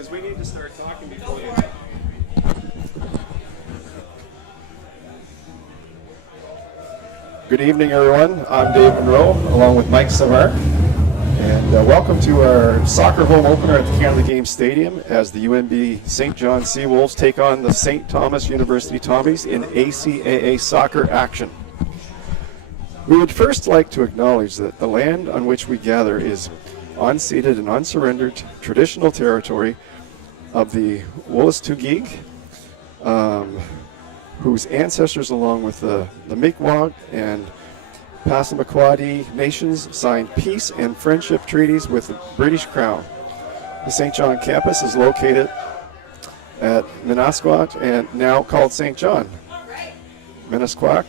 because we need to start talking before you. Good evening, everyone. I'm Dave Monroe, along with Mike Savard. And welcome to our soccer home opener at the Canada Games Stadium as the UNB St. John Seawolves take on the St. Thomas University Tommies in ACAA soccer action. We would first like to acknowledge that the land on which we gather is unceded and unsurrendered traditional territory of the Wolastoqiyik, whose ancestors, along with the Mi'kmaq and Passamaquoddy nations, signed peace and friendship treaties with the British Crown. The St. John campus is located at Minasquat and now called St. John. Minasquat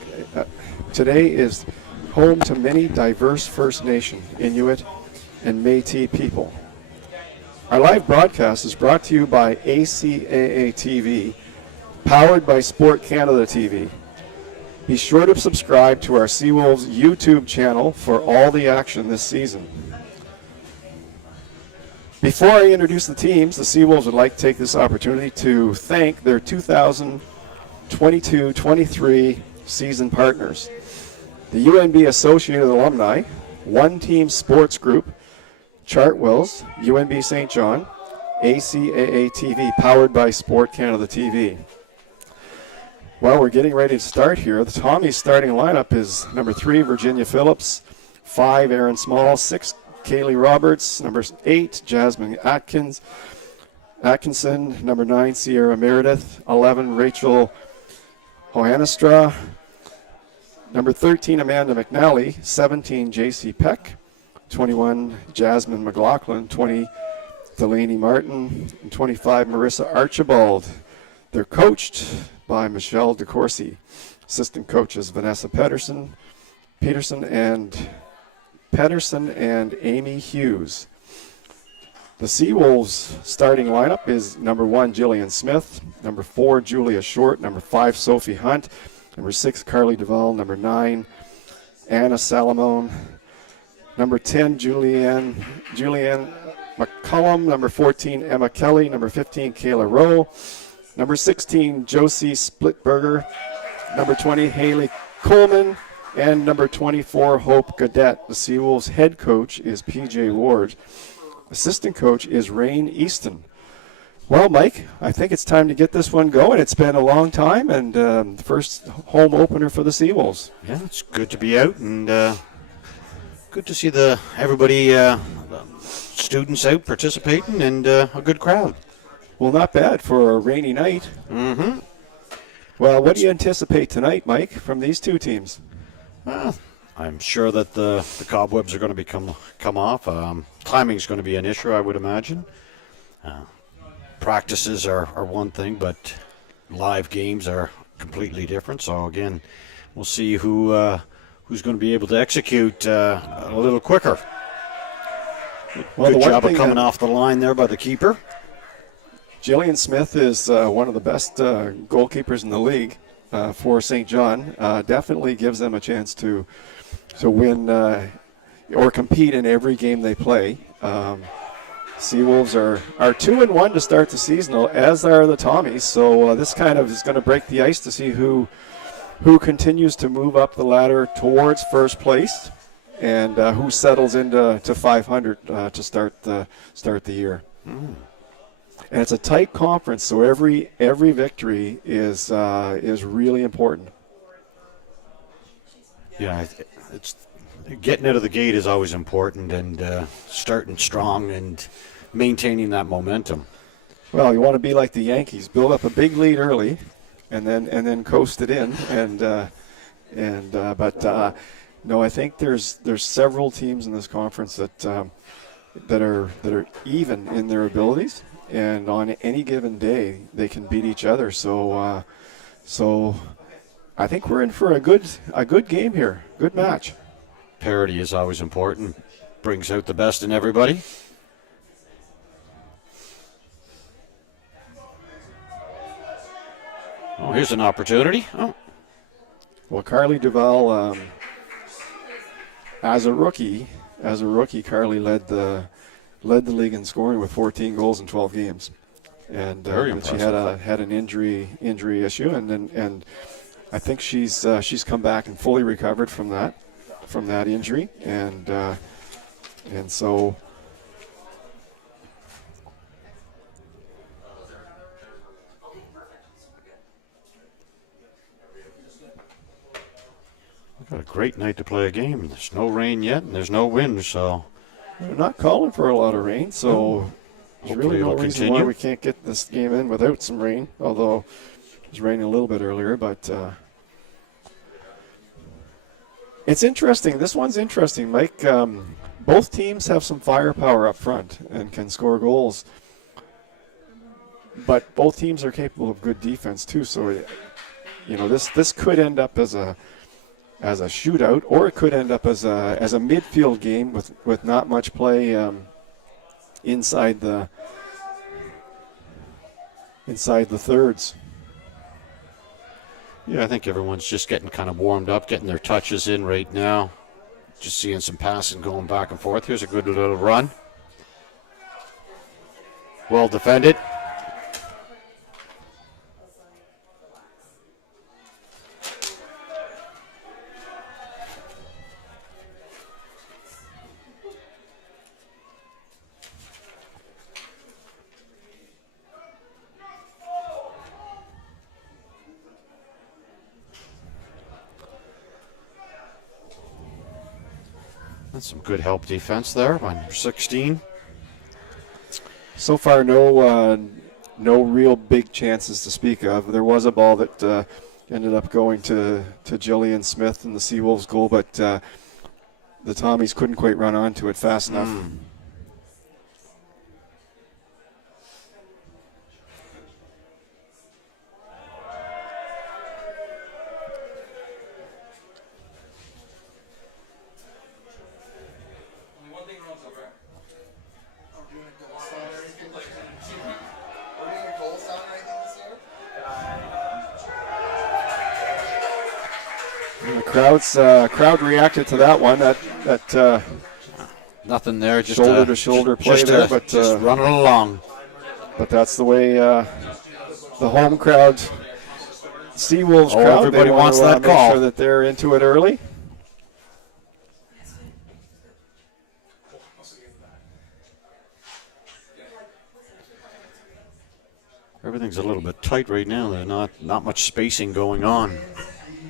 today is home to many diverse First Nation, Inuit, and Métis people. Our live broadcast is brought to you by ACAA TV, powered by Sport Canada TV. Be sure to subscribe to our Seawolves YouTube channel for all the action this season. Before I introduce the teams, the Seawolves would like to take this opportunity to thank their 2022-23 season partners. The UNB Associated Alumni, One Team Sports Group, Chartwells, UNB St. John, ACAA TV, powered by Sport Canada TV. Well, we're getting ready to start here. The Tommies starting lineup is number 3, Virginia Phillips, 5, Aaron Small, 6, Kaylee Roberts, number 8, Jasmine Atkinson, number 9, Sierra Meredith, 11, Rachel Hohanestra, number 13, Amanda McNally, 17, JC Peck, 21, Jasmine McLaughlin, 20, Delaney Martin, and 25, Marissa Archibald. They're coached by Michelle DeCourcy. Assistant coaches Vanessa Pedersen and Amy Hughes. The Seawolves starting lineup is number 1, Jillian Smith, number 4, Julia Short, number 5, Sophie Hunt, number 6, Carly Duvall, number 9, Anna Salamone, number 10, Julianne McCullum, number 14, Emma Kelly, number 15, Kayla Rowe, number 16, Josie Splitberger, number 20, Haley Coleman, and number 24, Hope Gadet. The Seawolves head coach is PJ Ward. Assistant coach is Rain Easton. Well, Mike, I think it's time to get this one going. It's been a long time, and the first home opener for the Seawolves. Yeah, it's good to be out, and good to see everybody, students out participating, and a good crowd. Well, not bad for a rainy night. Mm-hmm. Well, what do you anticipate tonight, Mike, from these two teams? I'm sure that the cobwebs are going to come off. Timing's going to be an issue, I would imagine. Practices are one thing, but live games are completely different. So, again, we'll see who's going to be able to execute a little quicker. Well, good job of coming off the line there by the keeper. Jillian Smith is one of the best goalkeepers in the league for St. John. Definitely gives them a chance to win or compete in every game they play. Seawolves are 2-1 to start the season, as are the Tommies. So this kind of is going to break the ice to see who continues to move up the ladder towards first place and who settles into 500 to start the year. Mm. And it's a tight conference, so every victory is really important. Yeah, it's getting out of the gate is always important, and starting strong and maintaining that momentum. Well, you want to be like the Yankees, build up a big lead early, and then coast it in. No, I think there's several teams in this conference that are even in their abilities. And on any given day, they can beat each other. So I think we're in for a good game here, good match. Parity is always important. Brings out the best in everybody. Oh, here's an opportunity. Oh. Well, Carly Duvall, as a rookie, Carly led the league in scoring with 14 goals in 12 games. and Very but she impressive. had an injury issue, and I think she's come back and fully recovered from that injury, and so. Got a great night to play a game. There's no rain yet, and there's no wind, so They're not calling for a lot of rain, so there's hopefully really no it'll reason why continue. we can't get this game in without some rain, although it was raining a little bit earlier. But it's interesting. This one's interesting, Mike. Both teams have some firepower up front and can score goals, but both teams are capable of good defense too. So, this could end up as a shootout, or it could end up as a midfield game with not much play inside the thirds. Yeah, I think everyone's just getting kind of warmed up, getting their touches in right now. Just seeing some passing going back and forth. Here's a good little run. Well defended. That's some good help defense there by number 16. So far, no real big chances to speak of. There was a ball that ended up going to Jillian Smith in the Seawolves goal, but the Tommies couldn't quite run onto it fast enough. The crowd reacted to that one. That Nothing there, just shoulder to shoulder play there, but just running along. But that's the way the home crowd, Seawolves crowd, everybody they wants want that to make call. sure that they're into it early. Everything's a little bit tight right now. There's not much spacing going on.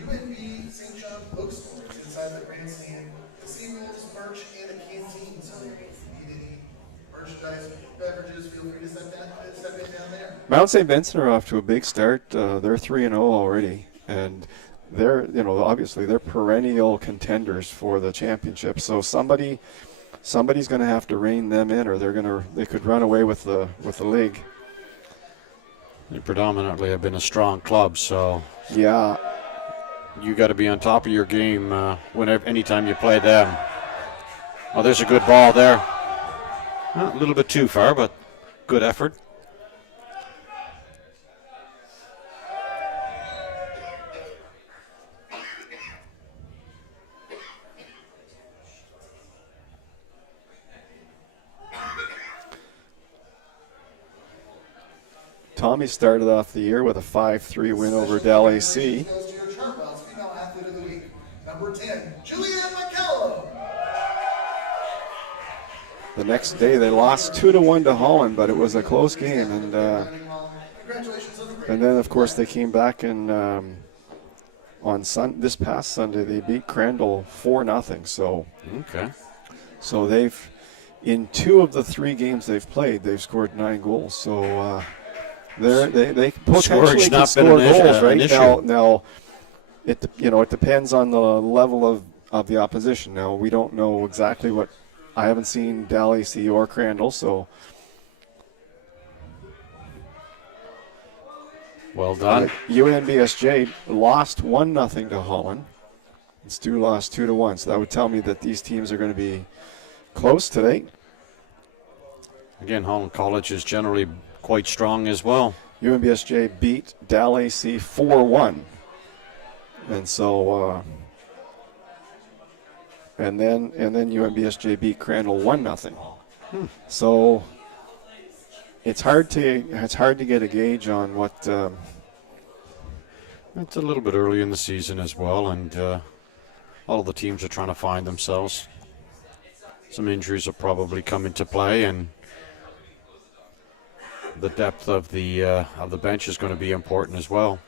UNBSJ bookstore inside the grandstand. The Seawolves merch and a canteen. So if you need any merchandise, beverages, feel free to step in down there. Mount St. Vincent are off to a big start. They're 3-0 already, and they're obviously they're perennial contenders for the championship. So somebody's going to have to rein them in, or they could run away with the league. They predominantly have been a strong club, so Yeah. you got to be on top of your game anytime you play them. Oh, there's a good ball there. A little bit too far, but good effort. Tommy started off the year with a 5-3 win over Del AC. Goes to your Chartwell's Female Athlete of the Week. Number 10, Julianne McCallum. The next day they lost 2-1 to Holland, but it was a close game, and Congratulations on the great. then of course they came back and this past Sunday they beat Crandall 4-0. So they've in 2 of the 3 games they've played they've scored 9 goals. So they potentially can score goals right now. It depends on the level of the opposition. Now we don't know exactly what. I haven't seen Del AC or Crandall, so Well done. UNBSJ lost 1-0 to Holland. And Stu lost 2-1, so that would tell me that these teams are going to be close today. Again, Holland College is generally quite strong as well. UNBSJ beat Del AC 4-1. And so and then UNBSJ beat Crandall 1-0. So it's hard to get a gauge on what. It's a little bit early in the season as well, and all of the teams are trying to find themselves. Some injuries will probably come into play, and the depth of the bench is going to be important as well.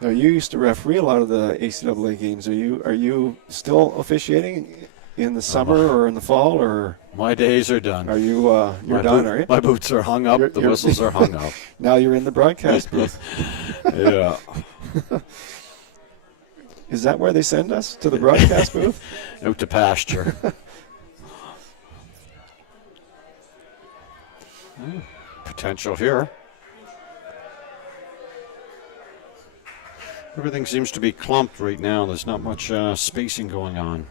Now, you used to referee a lot of the ACAA games. Are you still officiating in the summer or in the fall, or my days are done? Are you you're done? Are you? My boots are hung up. The whistles are hung up. Now you're in the broadcast booth. Yeah. Is that where they send us, to the broadcast booth? Out to pasture. Potential here. Everything seems to be clumped right now. There's not much spacing going on.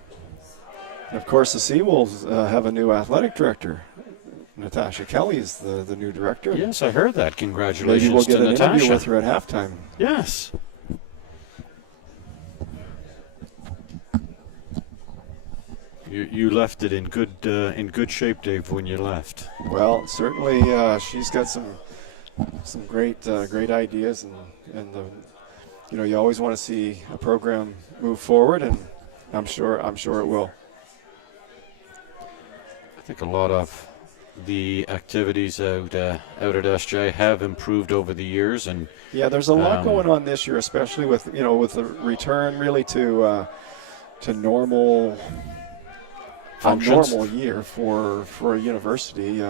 Of course, the Seawolves have a new athletic director. Natasha Kelly is the new director. Yes, I heard that. Congratulations Maybe we'll get to an Natasha. interview with her at halftime. Yes. You left it in good shape, Dave, when you left. Well, certainly she's got some great ideas, and you always want to see a program move forward, and I'm sure it will. I think a lot of the activities out at SJ have improved over the years, and yeah, there's a lot going on this year, especially with the return really to normal. Functions. A normal year for a university.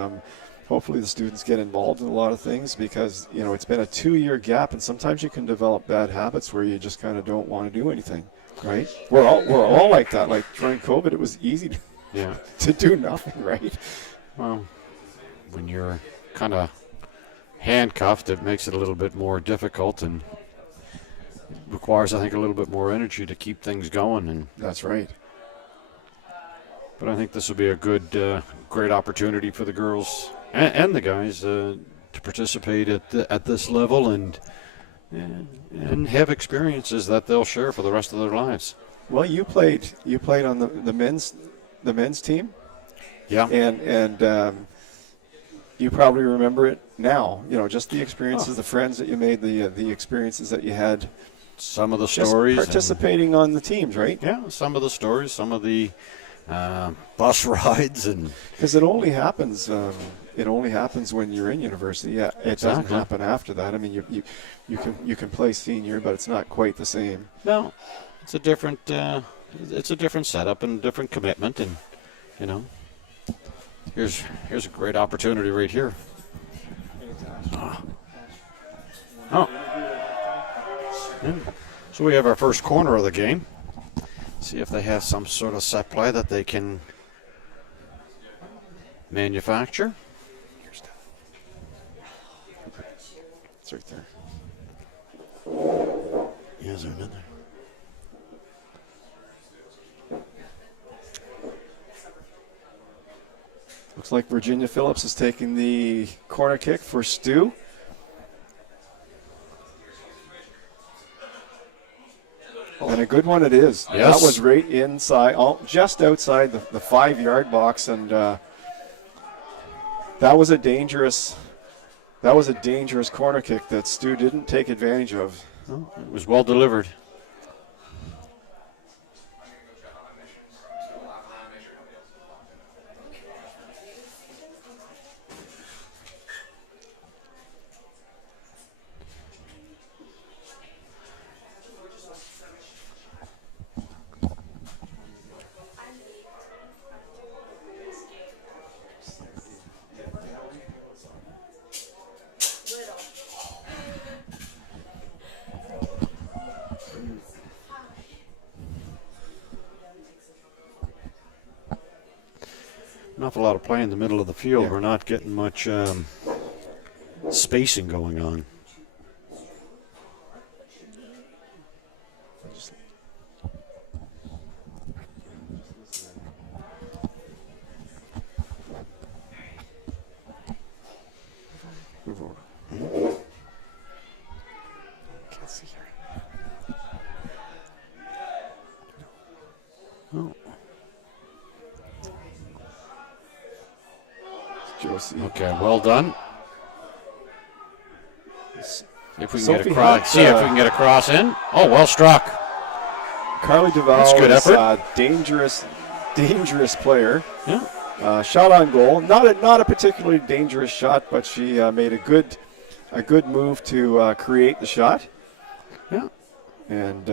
Hopefully the students get involved in a lot of things, because it's been a 2-year gap, and sometimes you can develop bad habits where you just kind of don't want to do anything. Right? We're all like that. Like during COVID, it was easy to do nothing. Right? Well, when you're kind of handcuffed, it makes it a little bit more difficult, and requires, I think, a little bit more energy to keep things going. And that's right. But I think this will be a good, great opportunity for the girls and the guys to participate at this level and have experiences that they'll share for the rest of their lives. Well, you played on the men's team. Yeah. And you probably remember it now. Just the experiences, the friends that you made, the experiences that you had. Some of the stories. Participating on the teams, right? Yeah, some of the stories, some of the bus rides, and because it only happens when you're in university. Yeah, it doesn't happen after that. I mean, you can play senior, but it's not quite the same. No, it's a different setup and different commitment, and here's a great opportunity right here. Oh. Yeah. So we have our first corner of the game. See if they have some sort of set play that they can manufacture. It's right there. Yeah, is there another? Looks like Virginia Phillips is taking the corner kick for STU. And a good one it is. Yes. That was right inside, just outside the 5-yard box, and that was a dangerous corner kick that STU didn't take advantage of. Oh, it was well delivered. An awful lot of play in the middle of the field. Yeah. We're not getting much spacing going on. Move over. Can't see here. Oh. Josie. Okay, well done. If we can Sophie get across, Hunt, see if we can get across in. Oh, well struck. Carly Duval That's good is effort. a dangerous player. Yeah. Shot on goal. Not a particularly dangerous shot, but she made a good move to create the shot. Yeah. And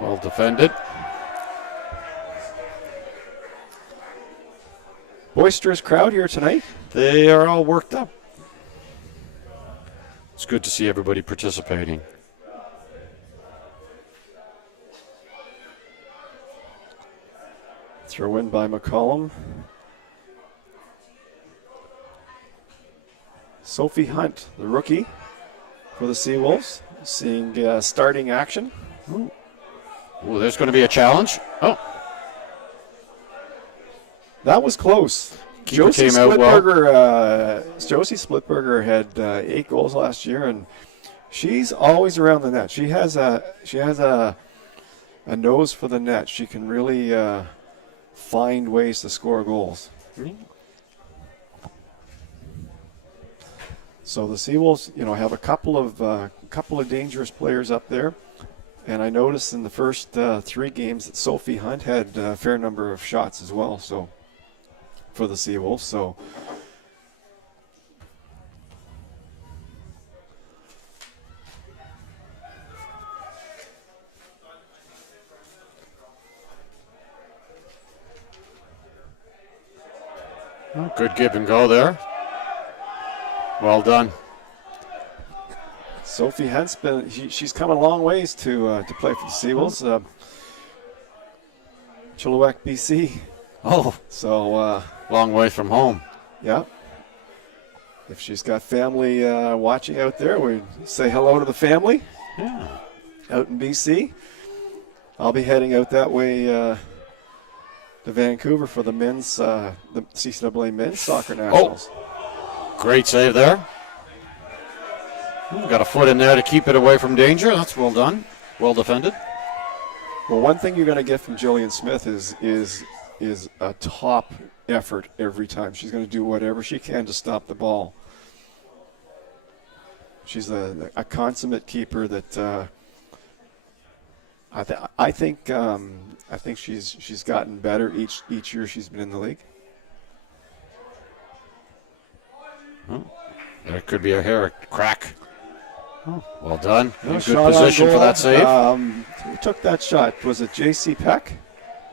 Well defended. boisterous crowd here tonight. They are all worked up. It's good to see everybody participating. Throw in by McCollum. Sophie Hunt, the rookie for the Seawolves, seeing starting action. Oh, there's going to be a challenge. Oh, That was close. Keeper Josie came out well. Josie Splitberger had 8 goals last year, and she's always around the net. She has a nose for the net. She can really find ways to score goals. So the Seawolves, have a couple of dangerous players up there, and I noticed in the first 3 games that Sophie Hunt had a fair number of shots as well. So for the Seawolves, so. Oh, good give and go there. Well done. Sophie Hunt's she's come a long ways to play for the Seawolves. Chilliwack, BC. Oh, So long way from home. yeah. If she's got family watching out there, we say hello to the family. Yeah. Out in BC. I'll be heading out that way to Vancouver for the men's, the CCAA men's soccer nationals. Great save there. Got a foot in there to keep it away from danger. That's well done. Well defended. Well, one thing you're going to get from Jillian Smith is a top effort every time. She's going to do whatever she can to stop the ball. She's a consummate keeper that I think she's gotten better each year she's been in the league. Oh, there could be a hair crack. Oh, well done. In good Shot on position for goal. that save. Who took that shot? Was it J.C. Peck,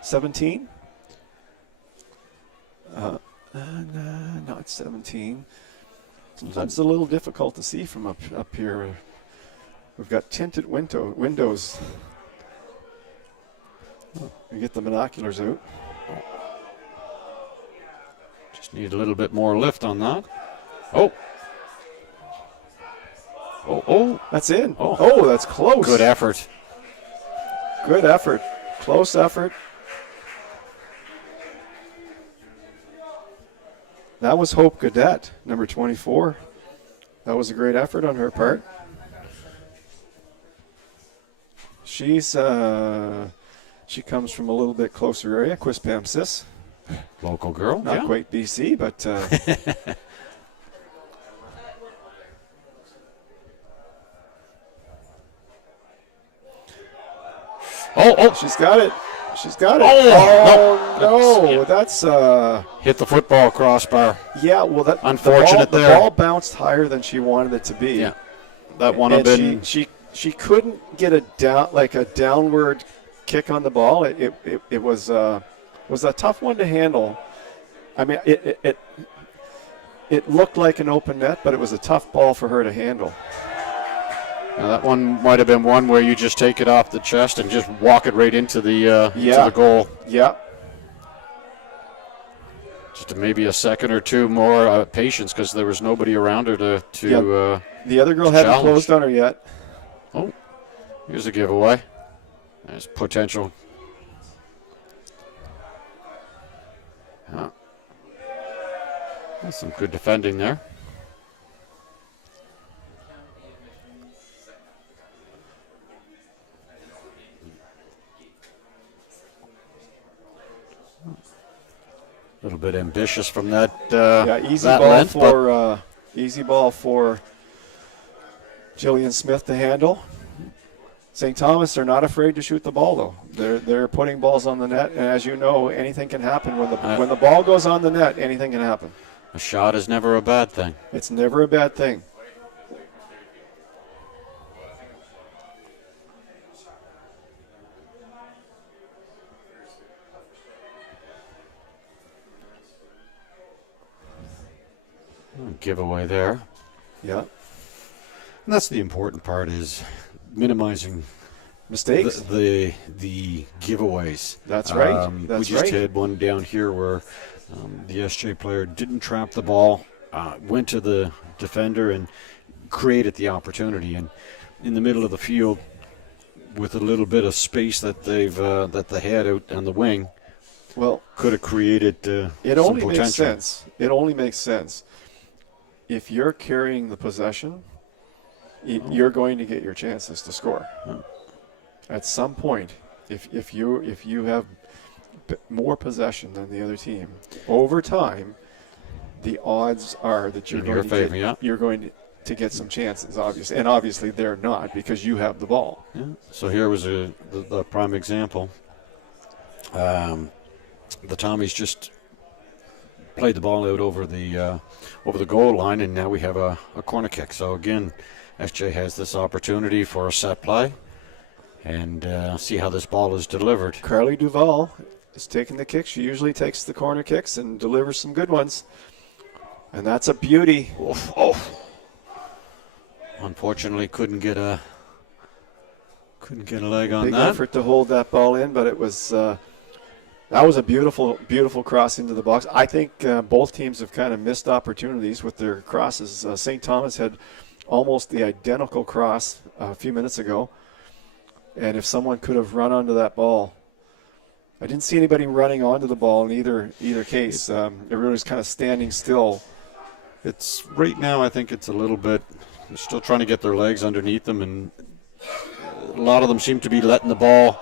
17? Not 17. Sometimes it's a little difficult to see from up here. We've got tinted windows. We get the binoculars out. Just need a little bit more lift on that. Oh. Oh. That's in. Oh. Oh, that's close. Good effort. Good effort. Close effort. That was Hope Gaudette, number 24. That was a great effort on her part. She comes from a little bit closer area, Quispamsis. Local girl. Not yeah. quite BC, but Oh. she's got it. She's got it. Oh, that's hit the football crossbar. yeah. Well, that Unfortunate the there. ball bounced higher than she wanted it to be. Yeah. That one had And been. she couldn't get a downward kick on the ball. It was a tough one to handle. I mean, it looked like an open net, but it was a tough ball for her to handle. Now that one might have been one where you just take it off the chest and just walk it right into the goal. Yeah. Just maybe a second or two more patience because there was nobody around her to The other girl hadn't challenge. closed on her yet. Oh, here's a giveaway. There's potential. Yeah. That's some good defending there. bit ambitious from that. Easy that ball length, for easy ball for Jillian Smith to handle. St. Thomas are not afraid to shoot the ball, though. They're putting balls on the net, and as you know, anything can happen when the ball goes on the net. Anything can happen. A shot is never a bad thing. It's never a bad thing. Giveaway there. Yeah. And that's the important part, is minimizing Mistakes. the giveaways. That's right. That's we just right. had one down here where the SJ player didn't trap the ball, went to the defender and created the opportunity. And in the middle of the field, with a little bit of space that they had out on the wing, Well, could have created it some only potential. makes sense. It only makes sense if you're carrying the possession. You're going to get your chances to score. At some point, if you have more possession than the other team, over time, the odds are that you're going to get some chances. Obviously they're not, because you have the ball. Yeah. So here was the prime example. The Tommies just played the ball out over the goal line, and now we have a corner kick. So again, SJ has this opportunity for a set play, and see how this ball is delivered. Carly Duval is taking the kick. She usually takes the corner kicks and delivers some good ones, and that's a beauty. Unfortunately, couldn't get a leg on Big that. effort to hold that ball in, but it was that was a beautiful, beautiful cross into the box. I think both teams have kind of missed opportunities with their crosses. St. Thomas had almost the identical cross a few minutes ago, and if someone could have run onto that ball. I didn't see anybody running onto the ball in either case. Everybody's kind of standing still. It's right now, I think it's a little bit, they're still trying to get their legs underneath them, and a lot of them seem to be letting the ball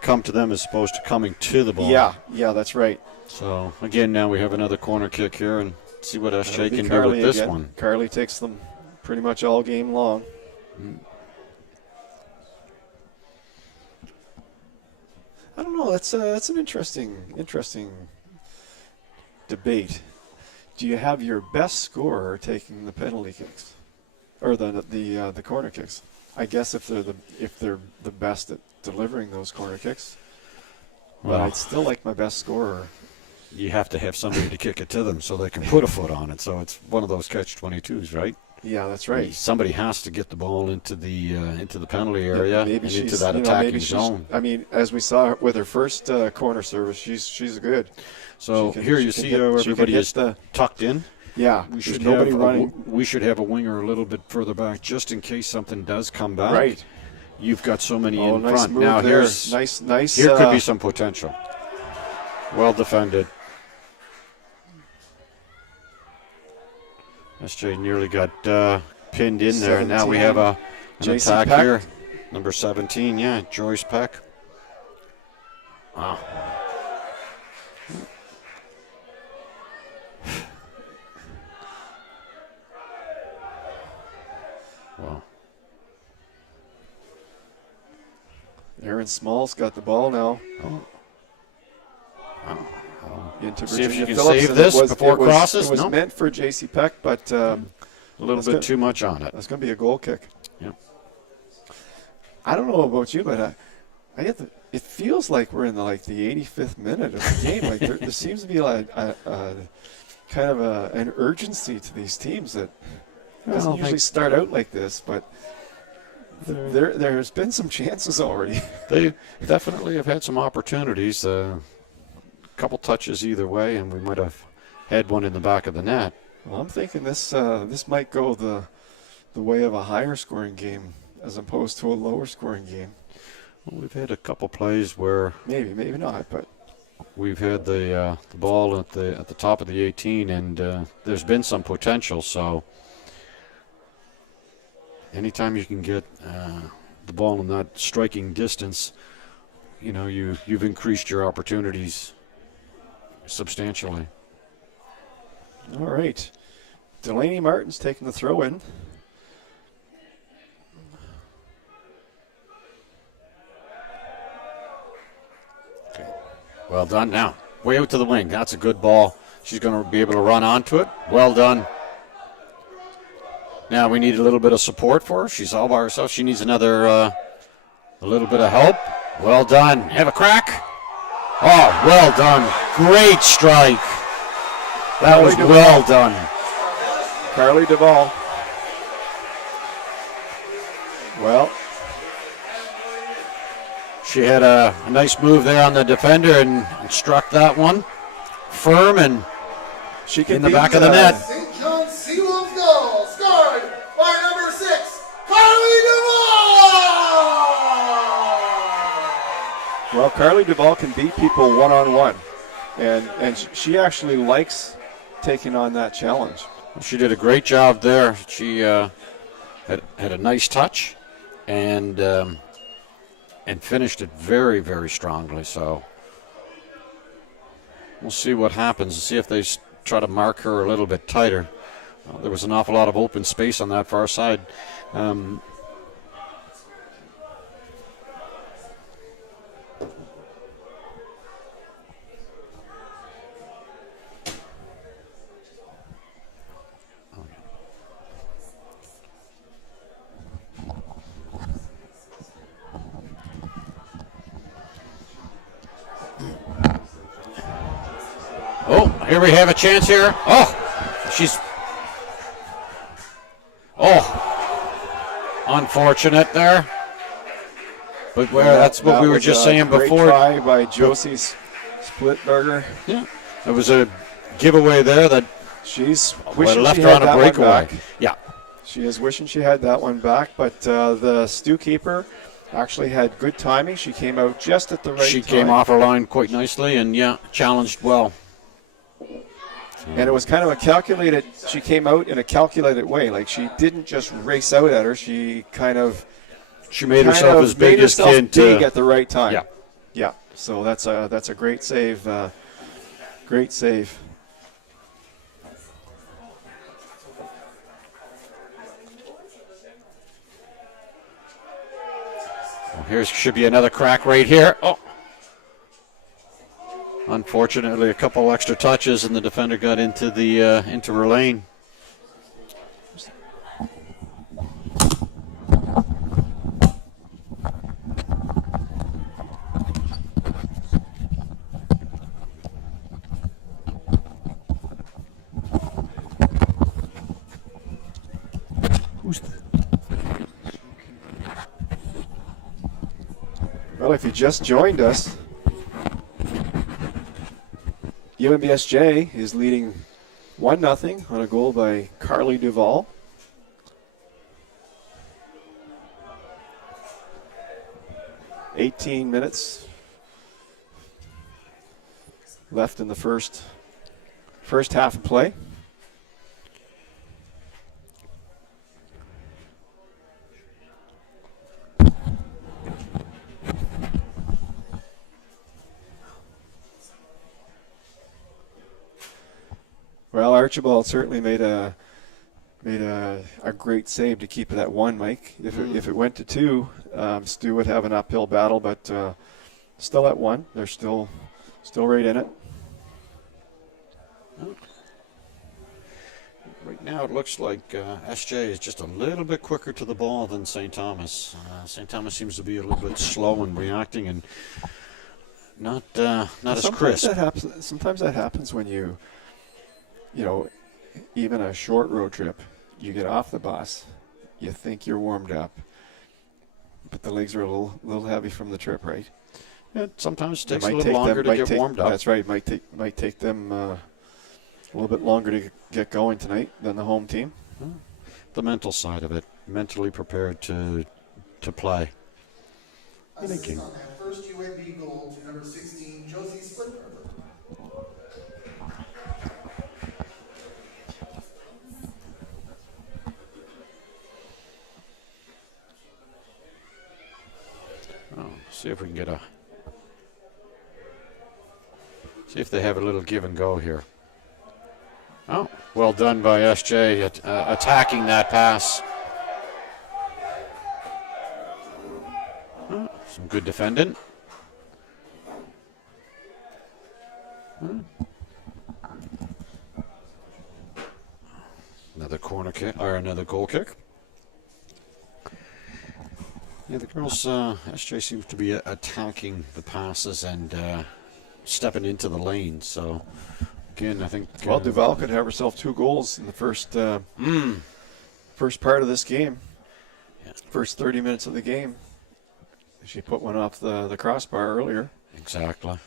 come to them as opposed to coming to the ball. Yeah, that's right. So again, now we have another corner kick here, and see what SJ can do Carly with this again. one. Carly takes them pretty much all game long. I don't know. That's an interesting debate. Do you have your best scorer taking the penalty kicks, or the corner kicks? I guess if they're the best at delivering those corner kicks, but I'd still like my best scorer. You have to have somebody to kick it to them so they can put a foot on it. So it's one of those catch-22s, right? Yeah, that's right. Somebody has to get the ball into the penalty area and into that attacking zone. I mean, as we saw with her first corner service, she's good. So here you see how everybody is tucked in. Yeah, we should nobody have running. We should have a winger a little bit further back just in case something does come back. Right. You've got so many in nice front. Move Now there. here's nice. Here could be some potential. Well defended. SJ nearly got pinned in there, and now we have an attack Peck. here. Number 17, Joyce Peck. Wow. Wow. Aaron Small's got the ball now. Into See if Virginia you can Phillips, save and this before crosses. It was No. meant for J.C. Peck, but A little bit too much on it. that's going to be a goal kick. Yep. I don't know about you, but I get it feels like we're in the 85th minute of the game. Like there seems to be like kind of an urgency to these teams that doesn't usually start out like this, but there's been some chances already. They definitely have had some opportunities. A couple touches either way, and we might have had one in the back of the net. Well, I'm thinking this might go the way of a higher scoring game as opposed to a lower scoring game. Well, we've had a couple plays where Maybe not, but we've had the ball at the top of the 18, and there's been some potential. So anytime you can get the ball in that striking distance, you've increased your opportunities substantially. All right. Delaney Martin's taking the throw in. Okay. Well done. Now, way out to the wing. That's a good ball. She's going to be able to run onto it. Well done. Now we need a little bit of support for her. She's all by herself. She needs another, a little bit of help. Well done. Have a crack. Oh, well done. Great strike. That was well done. Carly Duvall. Well, she had a nice move there on the defender and struck that one firm and she can in the beat, back of the net. St. John's Seawolves goal, scored by number 6, Carly Duvall! Well, Carly Duvall can beat people one-on-one, and she actually likes taking on that challenge. She did a great job there. She had a nice touch and finished it very, very strongly. So we'll see what happens. See if they try to mark her a little bit tighter. There was an awful lot of open space on that far side. Oh, here we have a chance here. Oh, she's... Oh, unfortunate there. But that's what we were just saying before. Great try by Josie Splitberger. Yeah, there was a giveaway there that she's wishing left she her had on a that breakaway. one back. Yeah. She is wishing she had that one back, but the STU keeper actually had good timing. She came out just at the right time. She came off her line quite nicely and, yeah, challenged well. And it was kind of a calculated, she came out in a calculated way. Like, she didn't just race out at her. She kind of... She made herself as big as can big at the right time. Yeah. Yeah. So that's a great save. Great save. Well, here should be another crack right here. Oh. Unfortunately, a couple extra touches, and the defender got into the into her lane. Well, if you just joined us, UNBSJ is leading 1-0 on a goal by Carly Duvall. "18 minutes left in the first half of play. Well, Archibald certainly made a great save to keep it at 1, Mike. If it went to 2, Stu would have an uphill battle, but still at 1. They're still right in it. Right now it looks like SJ is just a little bit quicker to the ball than St. Thomas. St. Thomas seems to be a little bit slow in reacting and not as crisp. Sometimes that happens when you know, even a short road trip, you get off the bus, you think you're warmed up, but the legs are a little heavy from the trip, right? It sometimes takes a little longer to get warmed up. That's right. Might take them a little bit longer to get going tonight than the home team. The mental side of it, mentally prepared to play. Assist on that first UNB goal to number 16, Josie Splitberger. See if we can get See if they have a little give and go here. Oh, well done by SJ attacking that pass. Oh, some good defending. Another corner kick, or another goal kick. Yeah, the girls, SJ seems to be attacking the passes and stepping into the lane. So, again, I think... Well, Duval could have herself 2 goals in the first part of this game. Yeah. First First 30 minutes of the game. She put one off the crossbar earlier. Exactly.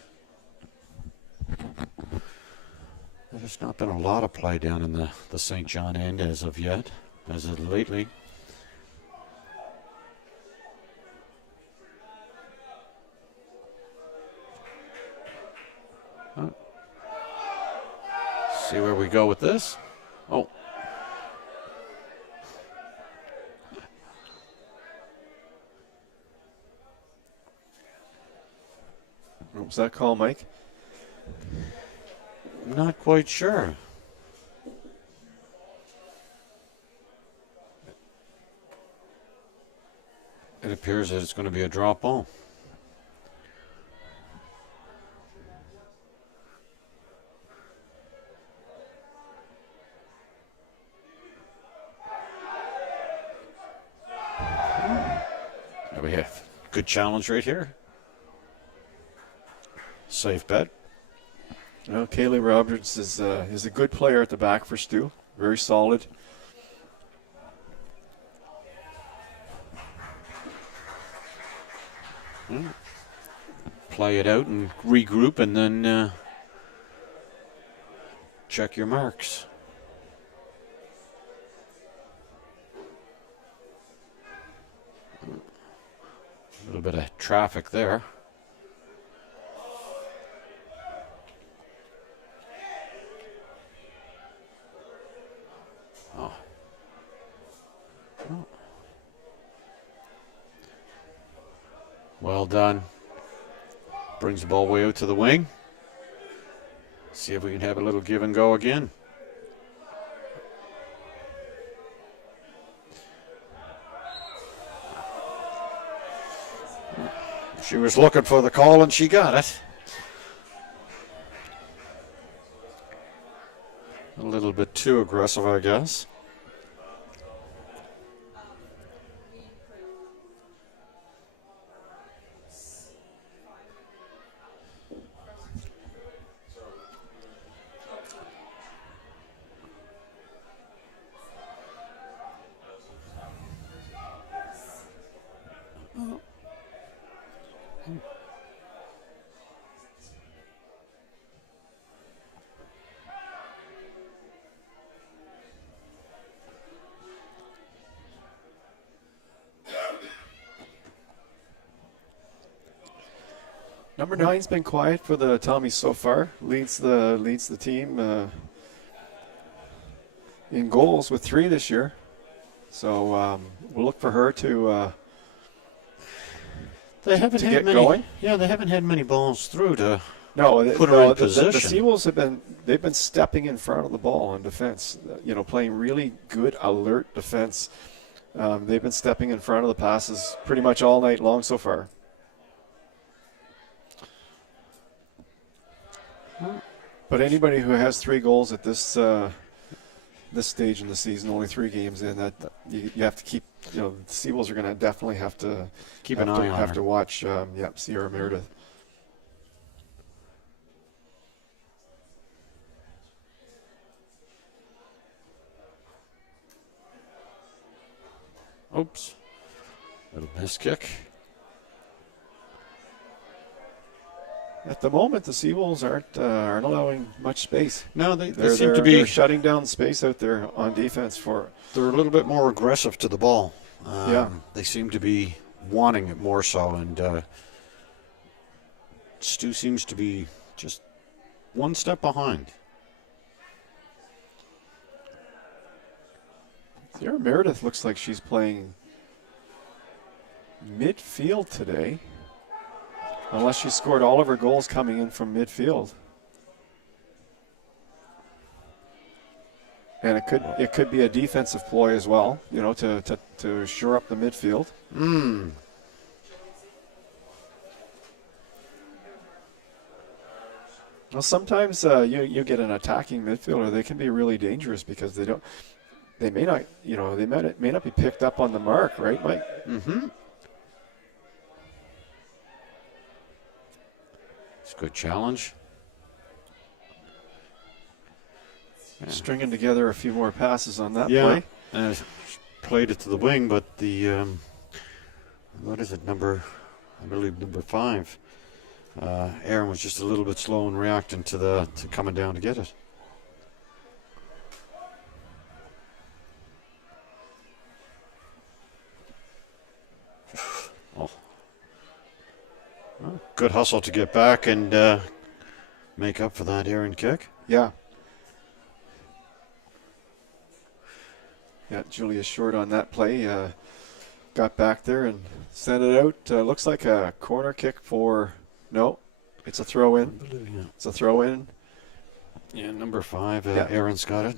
There's not been a lot of play down in the St. John end as of yet, as of lately. See where we go with this. Oh. What was that call, Mike? Not quite sure. It appears that it's going to be a drop ball. There we have good challenge right here. Safe bet. Well, Kaylee Roberts is a good player at the back for STU. Very solid. Play it out and regroup, and then check your marks. A little bit of traffic there. Well done. Brings the ball way out to the wing. See if we can have a little give and go again. She was looking for the call and she got it. A little bit too aggressive, I guess. Number 9's been quiet for the Tommies so far. Leads the team in goals with 3 this year. So we'll look for her to They haven't to had get many, going. Yeah, they haven't had many balls through to no put her in the position. Seawolves they've been stepping in front of the ball on defense. Playing really good alert defense. They've been stepping in front of the passes pretty much all night long so far. But anybody who has 3 goals at this stage in the season, only 3 games in, that you have to keep. The Seawolves are going to definitely have to keep an eye on have her. to watch. Sierra Meredith. Oops. Little miss kick. At the moment, the Seawolves aren't allowing much space. No, they They're seem to be they're shutting down space out there on defense for. They're a little bit more aggressive to the ball. Yeah. They seem to be wanting it more so, and Stu seems to be just one step behind. Sierra Meredith looks like she's playing midfield today, unless she scored all of her goals coming in from midfield. And it could be a defensive ploy as well, you know, to shore up the midfield. Well, sometimes you get an attacking midfielder. They can be really dangerous because they may not, you know, may not be picked up on the mark, right, Mike? Mm-hmm. It's a good challenge. Yeah. Stringing together a few more passes on that Yeah. play. Played it to the wing, but the what is it, I believe number 5. Aaron was just a little bit slow in reacting to coming down to get it. Oh. Well, good hustle to get back and make up for that Aaron kick. Yeah. Yeah, Julia short on that play. Got back there and sent it out. Looks like a corner kick for... No, it's a throw-in. Yeah. It's a throw-in. Yeah, number 5. Yeah. Aaron's got it.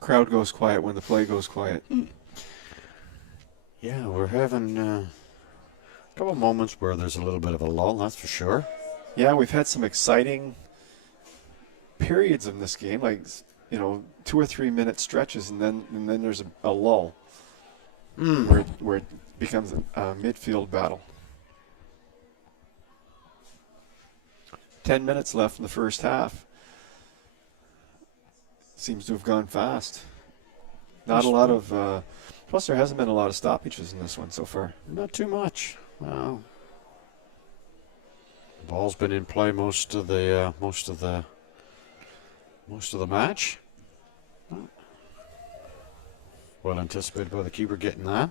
Crowd goes quiet when the play goes quiet. Yeah, we're having a couple moments where there's a little bit of a lull, that's for sure. Yeah, we've had some exciting periods in this game, like, you know, 2 or 3 minute stretches, and then there's a lull where it becomes a midfield battle. 10 minutes left in the first half. Seems to have gone fast. Not a lot of... plus, there hasn't been a lot of stoppages in this one so far. Not too much. Well, the ball's been in play most of the match. Well anticipated by the keeper getting that.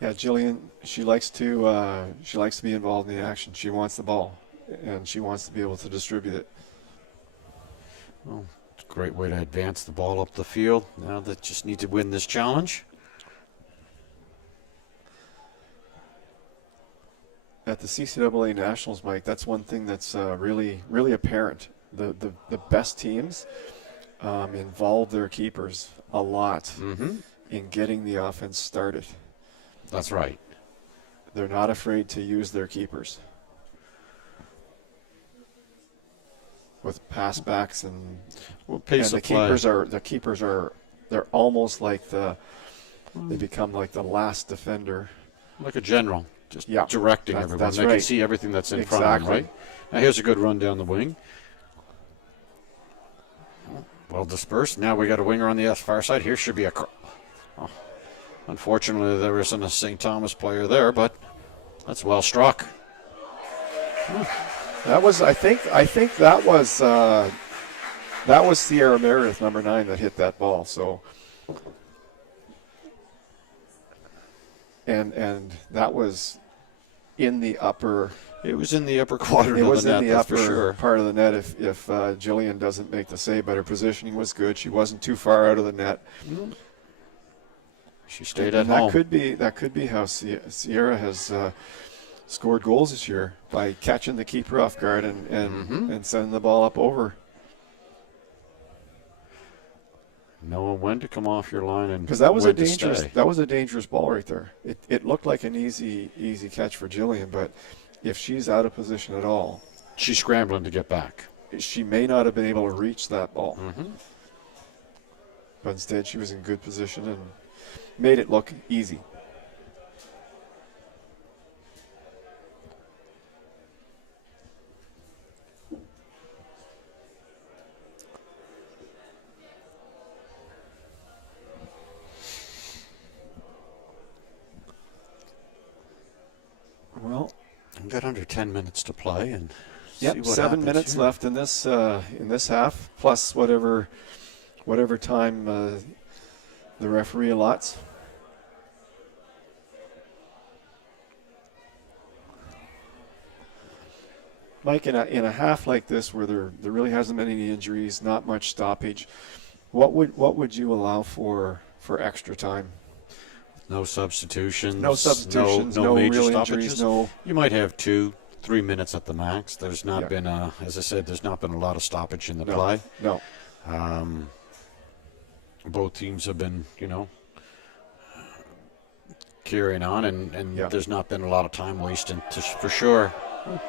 Yeah, Jillian, she likes to be involved in the action. She wants the ball, and she wants to be able to distribute it. Well, it's a great way to advance the ball up the field. Now they just need to win this challenge. At the CCAA Nationals, Mike, that's one thing that's really apparent. The best teams involve their keepers a lot in getting the offense started. That's right. They're not afraid to use their keepers with pass backs and pace the of play. keepers are they're almost like they become like the last defender, Like a general, just directing everyone. That's they right. can see everything that's in front of them, right? Now here's a good run down the wing. Well dispersed. Now we got a winger on the far side. Here should be a... Unfortunately, there isn't a St. Thomas player there, but that's well struck. That was, I think that was Sierra Meredith, number 9, that hit that ball. So, and that was in the upper. It was in the upper quadrant. It was of the in net, the upper sure. part of the net. If Jillian doesn't make the save, but her positioning was good. She wasn't too far out of the net. She stayed at home. That could be how Sierra has scored goals this year, by catching the keeper off guard and sending the ball up over. Knowing when to come off your line and because that was a dangerous ball right there. It looked like an easy catch for Jillian, but if she's out of position at all, she's scrambling to get back. She may not have been able to reach that ball. But instead, she was in good position and made it look easy. Well, we've got under 10 minutes to play, and see what 7 happens minutes here. left in this half, plus whatever time the referee allots. Mike, in a half like this where there really hasn't been any injuries, not much stoppage, what would you allow for extra time? No substitutions. No substitutions, No no major real stoppages. injuries, no. You might have 2-3 minutes at the max. There's not Yeah. been as I said, there's not been a lot of stoppage in the No, play. no. Both teams have been, carrying on, and Yeah. there's not been a lot of time wasted for sure. Well,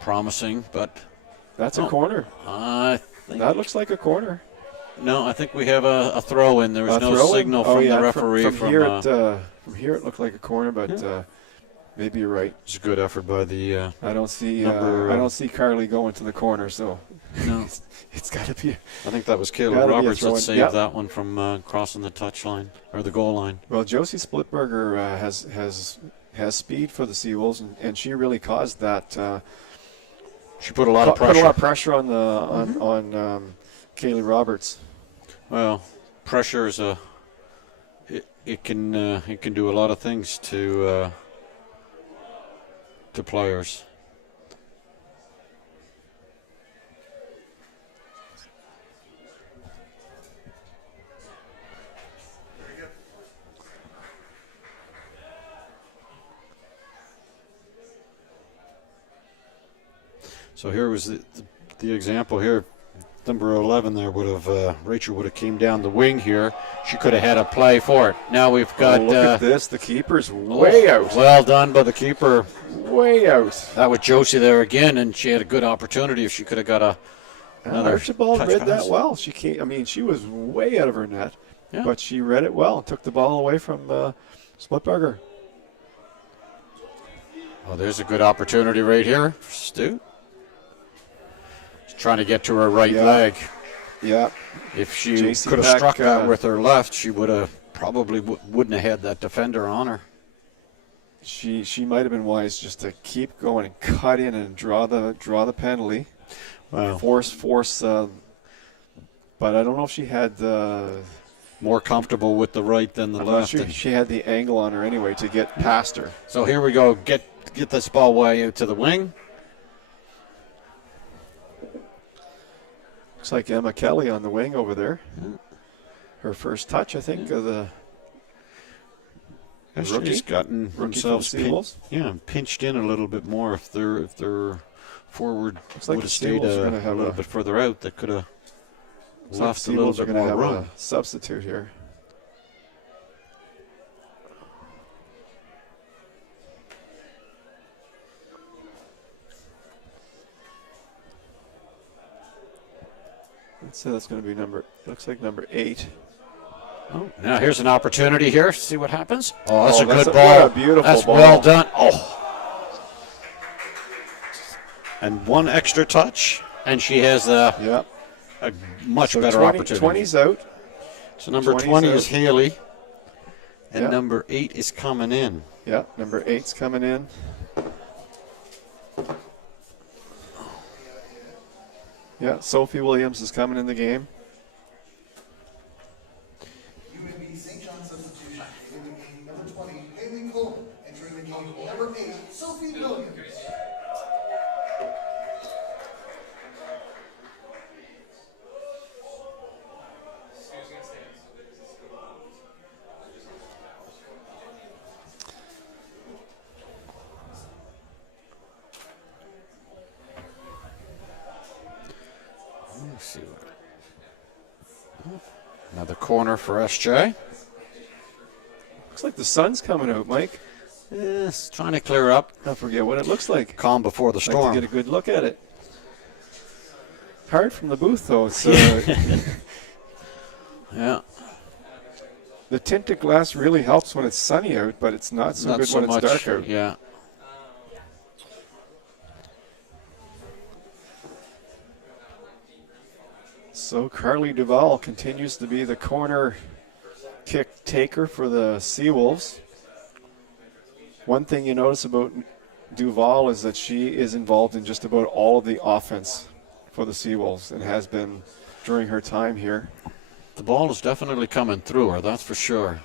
promising, but That's a corner. I think That looks like a corner. no. I think we have a throw in. There was A no throw-in? signal Oh, from yeah, the referee. From here, it looked like a corner, but maybe you're right. It's a good effort by the. I don't see Number, I don't see Carly going to the corner, so No, it's got to be. I think that was Caleb Gotta be a Roberts that throw-in. saved Yep. that one from crossing the touch line or the goal line. Well, Josie Splitberger has speed for the Seawolves, and she really caused that. She put a lot of Put a pressure. lot of pressure on the on Kaylee Roberts. Well, pressure is it can do a lot of things to players. So here was the example here. Number 11 there would have Rachel would have came down the wing here. She could have had a play for it. Now we've got Look at this. The keeper's way out. Well done by the keeper. Way out. That was Josie there again, and she had a good opportunity if she could have got another Archibald touch read pass. that well. She was way out of her net, Yeah. but she read it well and took the ball away from Splitberger. Oh, there's a good opportunity right here for Stu. She's trying to get to her right Yeah. leg. Yeah. If she JC could have Peck, struck that with her left, she would have probably wouldn't have had that defender on her. She might have been wise just to keep going and cut in and draw the penalty. Wow. Force. But I don't know if she had More comfortable with the right than the I'm not left. sure she had the angle on her anyway to get past her. So here we go. Get this ball way out to the wing. Looks like Emma Kelly on the wing over there. Her first touch, I think, of the Rookie's gotten rookie themselves from Seawolves. pinched in a little bit more. If their forward Looks like would the have stayed Seawolves are a gonna have little a- bit further out, they could have Looks like left a little Seawolves are bit going to more have room. a substitute here. Let's say that's going to be looks like number 8. Oh, now here's an opportunity here. See what happens. Oh, that's a that's good a- ball. what a beautiful That's ball. well done. Oh. And one extra touch, and she has Yeah. a much So better 20, opportunity. 20's out. So number 20's 20 out. is Haley, and Yeah. number 8 is coming in. Yeah, number 8's coming in. Yeah, Sophie Williams is coming in the game. UNB St. John substitution. Entering the game, number 20, Haley Coleman. Entering the game, number 8, Sophie Williams. Let's see what. Another corner for SJ. Looks like the sun's coming out, Mike. Yes, trying to clear up. I forget what it looks like. Calm before the Like to storm. get a good look at it. Hard from the booth, though. It's, Yeah, the tinted glass really helps when it's sunny out, but it's not so not good so when much. it's dark out. Yeah. So Carly Duvall continues to be the corner kick taker for the Seawolves. One thing you notice about Duvall is that she is involved in just about all of the offense for the Seawolves and has been during her time here. The ball is definitely coming through her, that's for sure.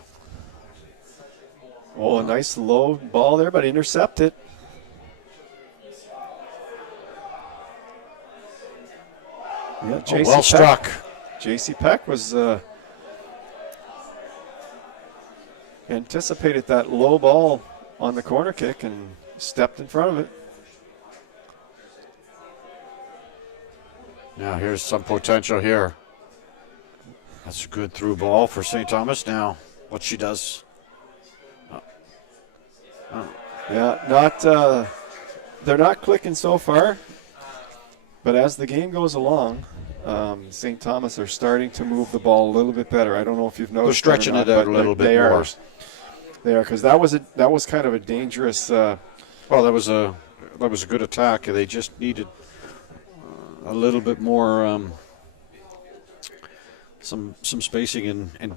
Oh, a nice low ball there, but intercepted. Yeah, Oh, well struck. J.C. Peck was anticipated that low ball on the corner kick and stepped in front of it. Now here's some potential here. That's a good through ball for St. Thomas. Now what she does. Yeah, they're not clicking so far, but as the game goes along, St. Thomas are starting to move the ball a little bit better. I don't know if you've noticed. They're stretching it out a little bit more. They are, because that was kind of a dangerous. Well, that was a good attack. They just needed a little bit more some spacing and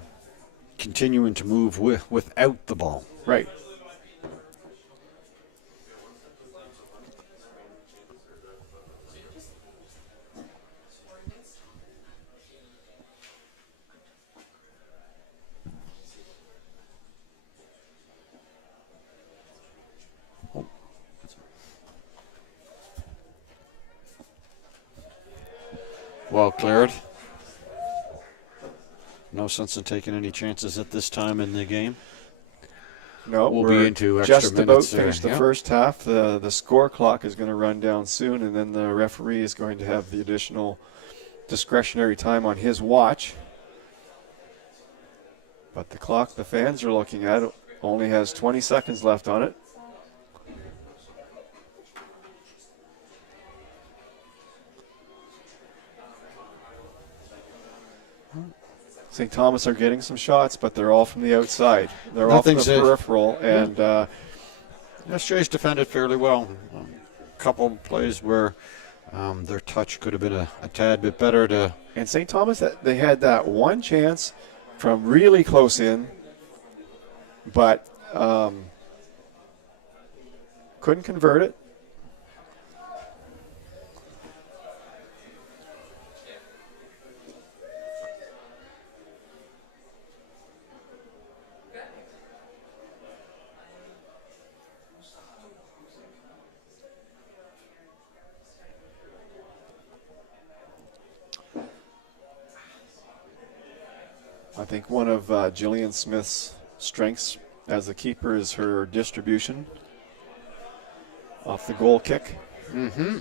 continuing to move without the ball. Right. Well cleared. No sense in taking any chances at this time in the game. No, we'll we're be into extra just minutes about finished the first half. The score clock is going to run down soon, and then the referee is going to have the additional discretionary time on his watch. But the clock the fans are looking at only has 20 seconds left on it. St. Thomas are getting some shots, but they're all from the outside. They're all from the peripheral, and SJ's defended fairly well. A couple of plays where their touch could have been a tad bit better. And St. Thomas, they had that one chance from really close in, but couldn't convert it. I think one of Jillian Smith's strengths as a keeper is her distribution off the goal kick. Mm-hmm.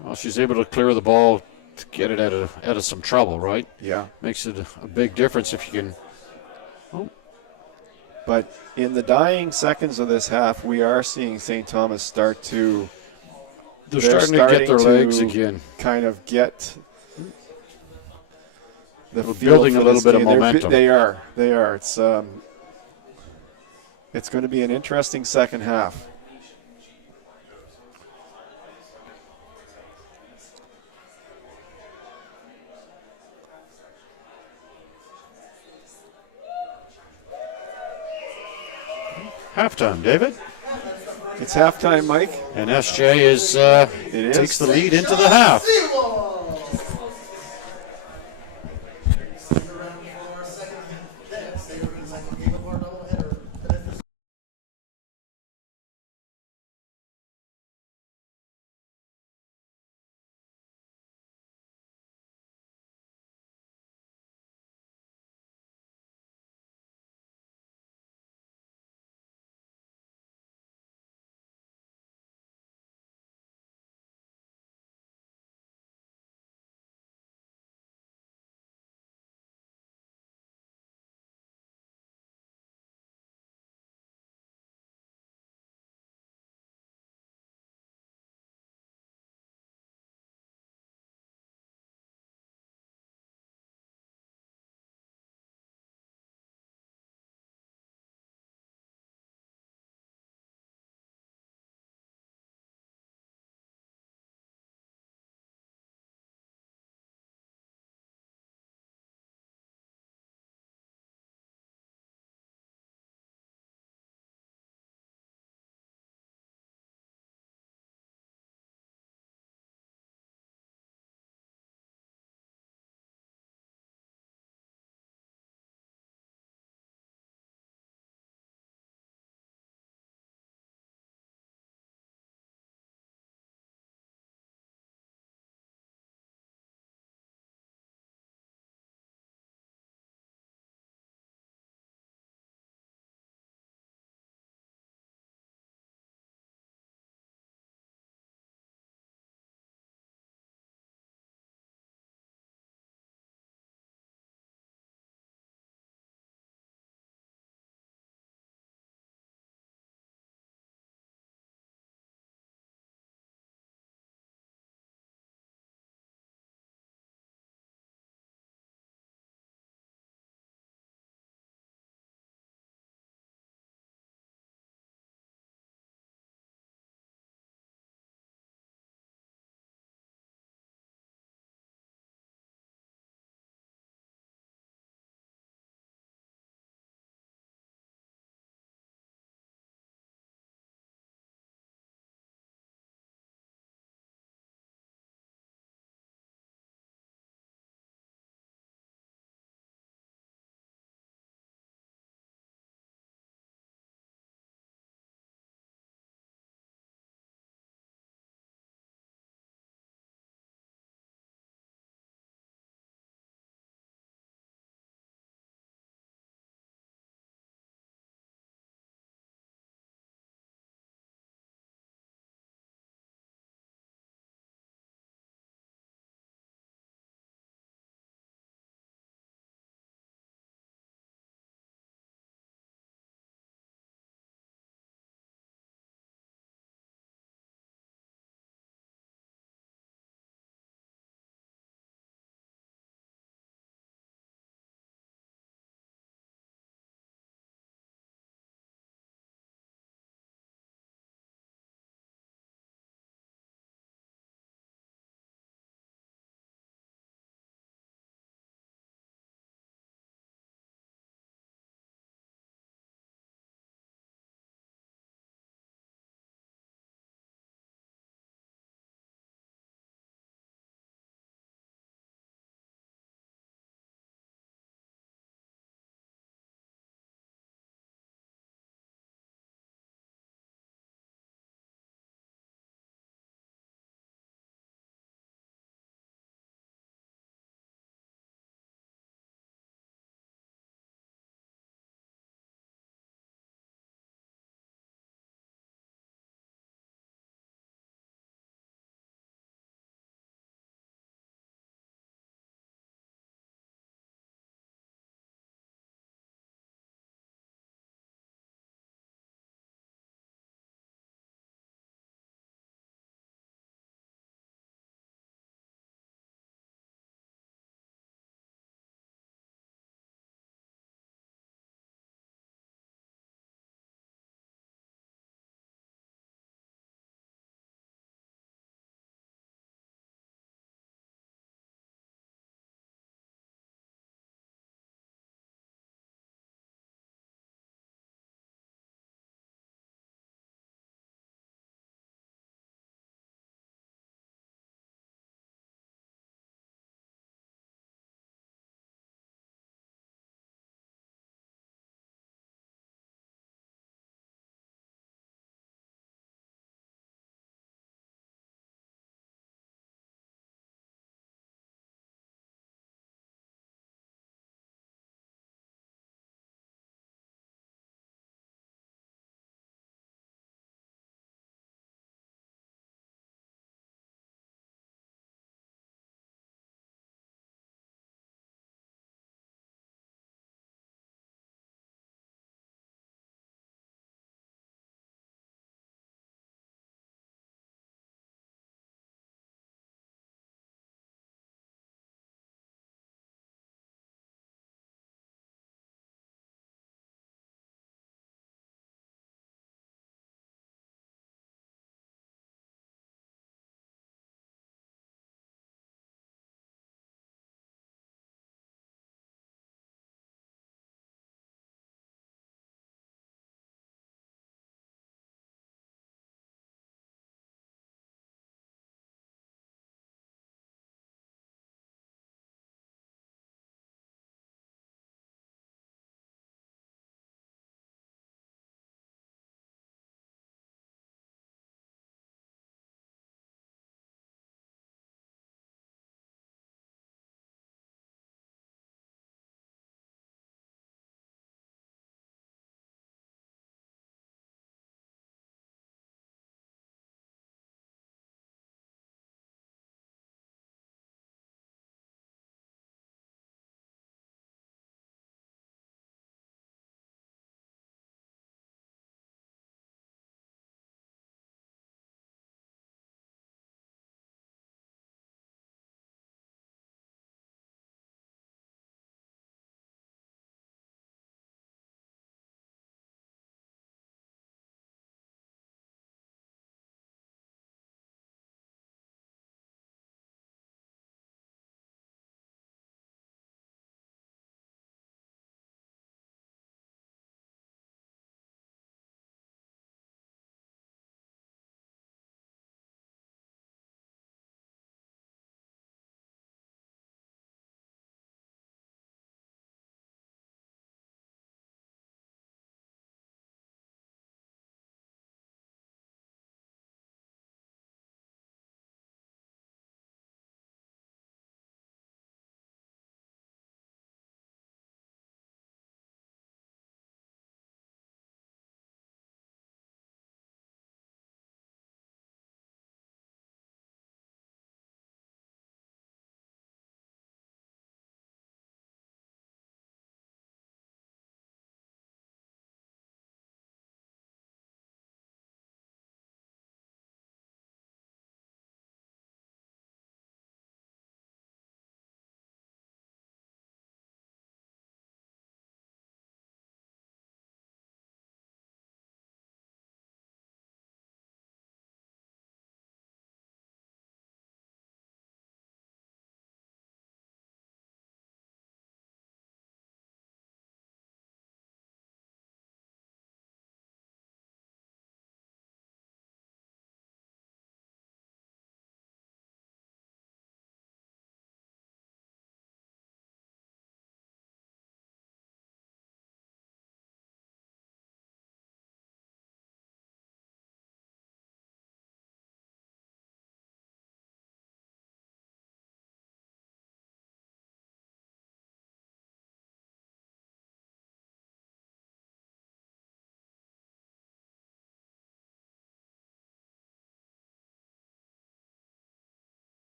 Well, she's able to clear the ball to get it out of some trouble, right? Yeah. Makes it a big difference if you can. Oh. But in the dying seconds of this half, we are seeing St. Thomas start to. They're starting to get their legs again. Kind of get. We're building a little bit of momentum. They are. It's going to be an interesting second half. Halftime, David. It's halftime, Mike. And SJ takes the lead into the half.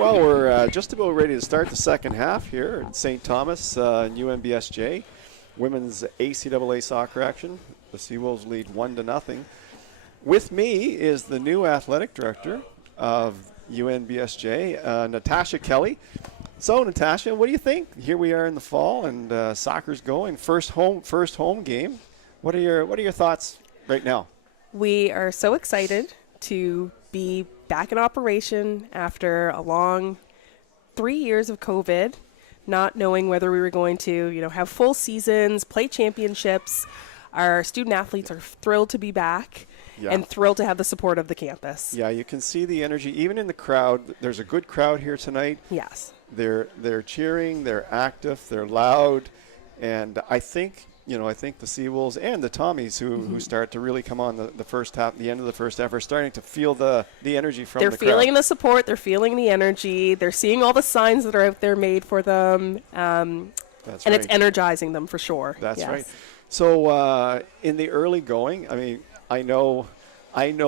Well, we're just about ready to start the second half here at St. Thomas and UNBSJ. Women's ACAA soccer action. The Seawolves lead 1-0. With me is the new athletic director of UNBSJ, Natasha Kelly. So, Natasha, what do you think? Here we are in the fall, and soccer's going. First home game. What are your thoughts right now? We are so excited to be back in operation after a long 3 years of COVID, not knowing whether we were going to, have full seasons, play championships. Our student athletes are thrilled to be back. Yeah. And thrilled to have the support of the campus. Yeah, you can see the energy even in the crowd. There's a good crowd here tonight. Yes. They're cheering, they're active, they're loud, and I think the Seawolves and the Tommies who start to really come on the first half, the end of the first half, are starting to feel the energy from the crowd. They're feeling the support, they're feeling the energy, they're seeing all the signs that are out there made for them, and it's energizing them for sure. That's right. So in the early going, I mean, I know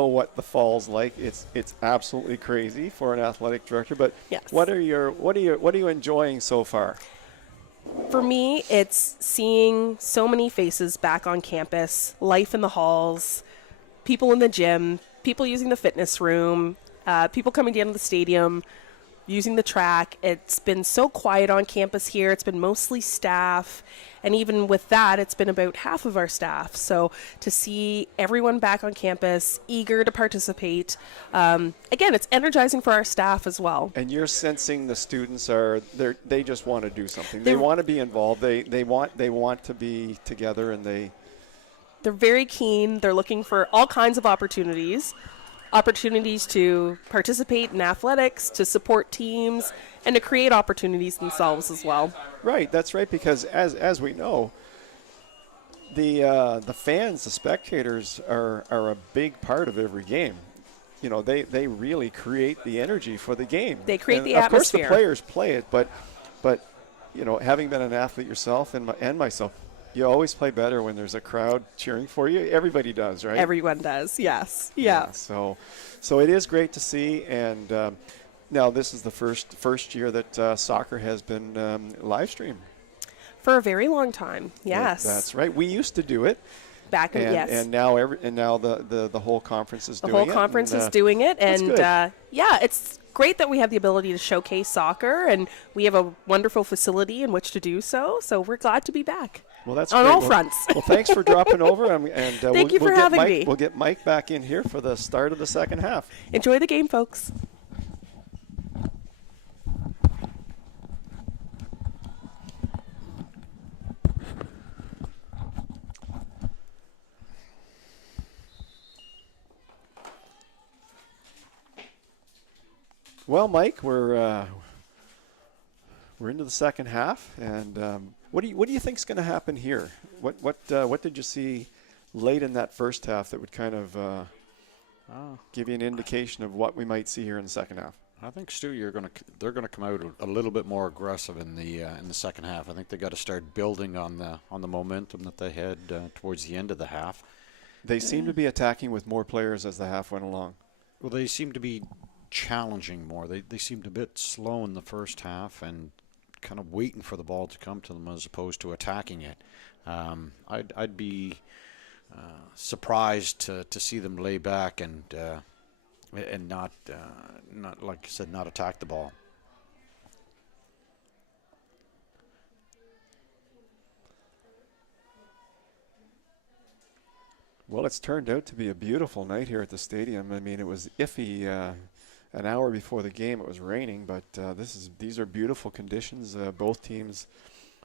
what the fall's like. It's absolutely crazy for an athletic director. But yes. What are you enjoying so far? For me, it's seeing so many faces back on campus, life in the halls, people in the gym, people using the fitness room, people coming down to the stadium, using the track. It's been so quiet on campus here. It's been mostly staff. And even with that, it's been about half of our staff. So to see everyone back on campus, eager to participate, again, it's energizing for our staff as well. And you're sensing the students they just want to do something. They want to be involved. They want to be together, and they're very keen. They're looking for all kinds of opportunities to participate in athletics, to support teams, and to create opportunities themselves as well. Right, that's right, because as we know, the fans, the spectators are a big part of every game. They really create the energy for the game. They create the atmosphere. Of course, the players play it, but having been an athlete yourself and myself, you always play better when there's a crowd cheering for you. Everybody does, right? Everyone does, yes. Yeah. So it is great to see, and now this is the first year that soccer has been live streamed. For a very long time, yes. Yeah, that's right. We used to do it. Back in, yes. And now the whole conference is doing it. The whole conference is doing it, and it's great that we have the ability to showcase soccer, and we have a wonderful facility in which to do so. So we're glad to be back. Well, that's on great. all fronts. Well, thanks for dropping over, and thank you for having me. We'll get Mike back in here for the start of the second half. Enjoy the game, folks. Well, Mike, we're into the second half, and what do you think is going to happen here? What did you see late in that first half that would kind of give you an indication of what we might see here in the second half? I think, Stu, they're going to come out a little bit more aggressive in the second half. I think they got to start building on the momentum that they had towards the end of the half. They seem to be attacking with more players as the half went along. Well, they seem to be challenging more. They seemed a bit slow in the first half and kind of waiting for the ball to come to them as opposed to attacking it. I'd be surprised to see them lay back and not like I said, not attack the ball. Well, it's turned out to be a beautiful night here at the stadium. I mean, it was iffy an hour before the game. It was raining, but these are beautiful conditions. Both teams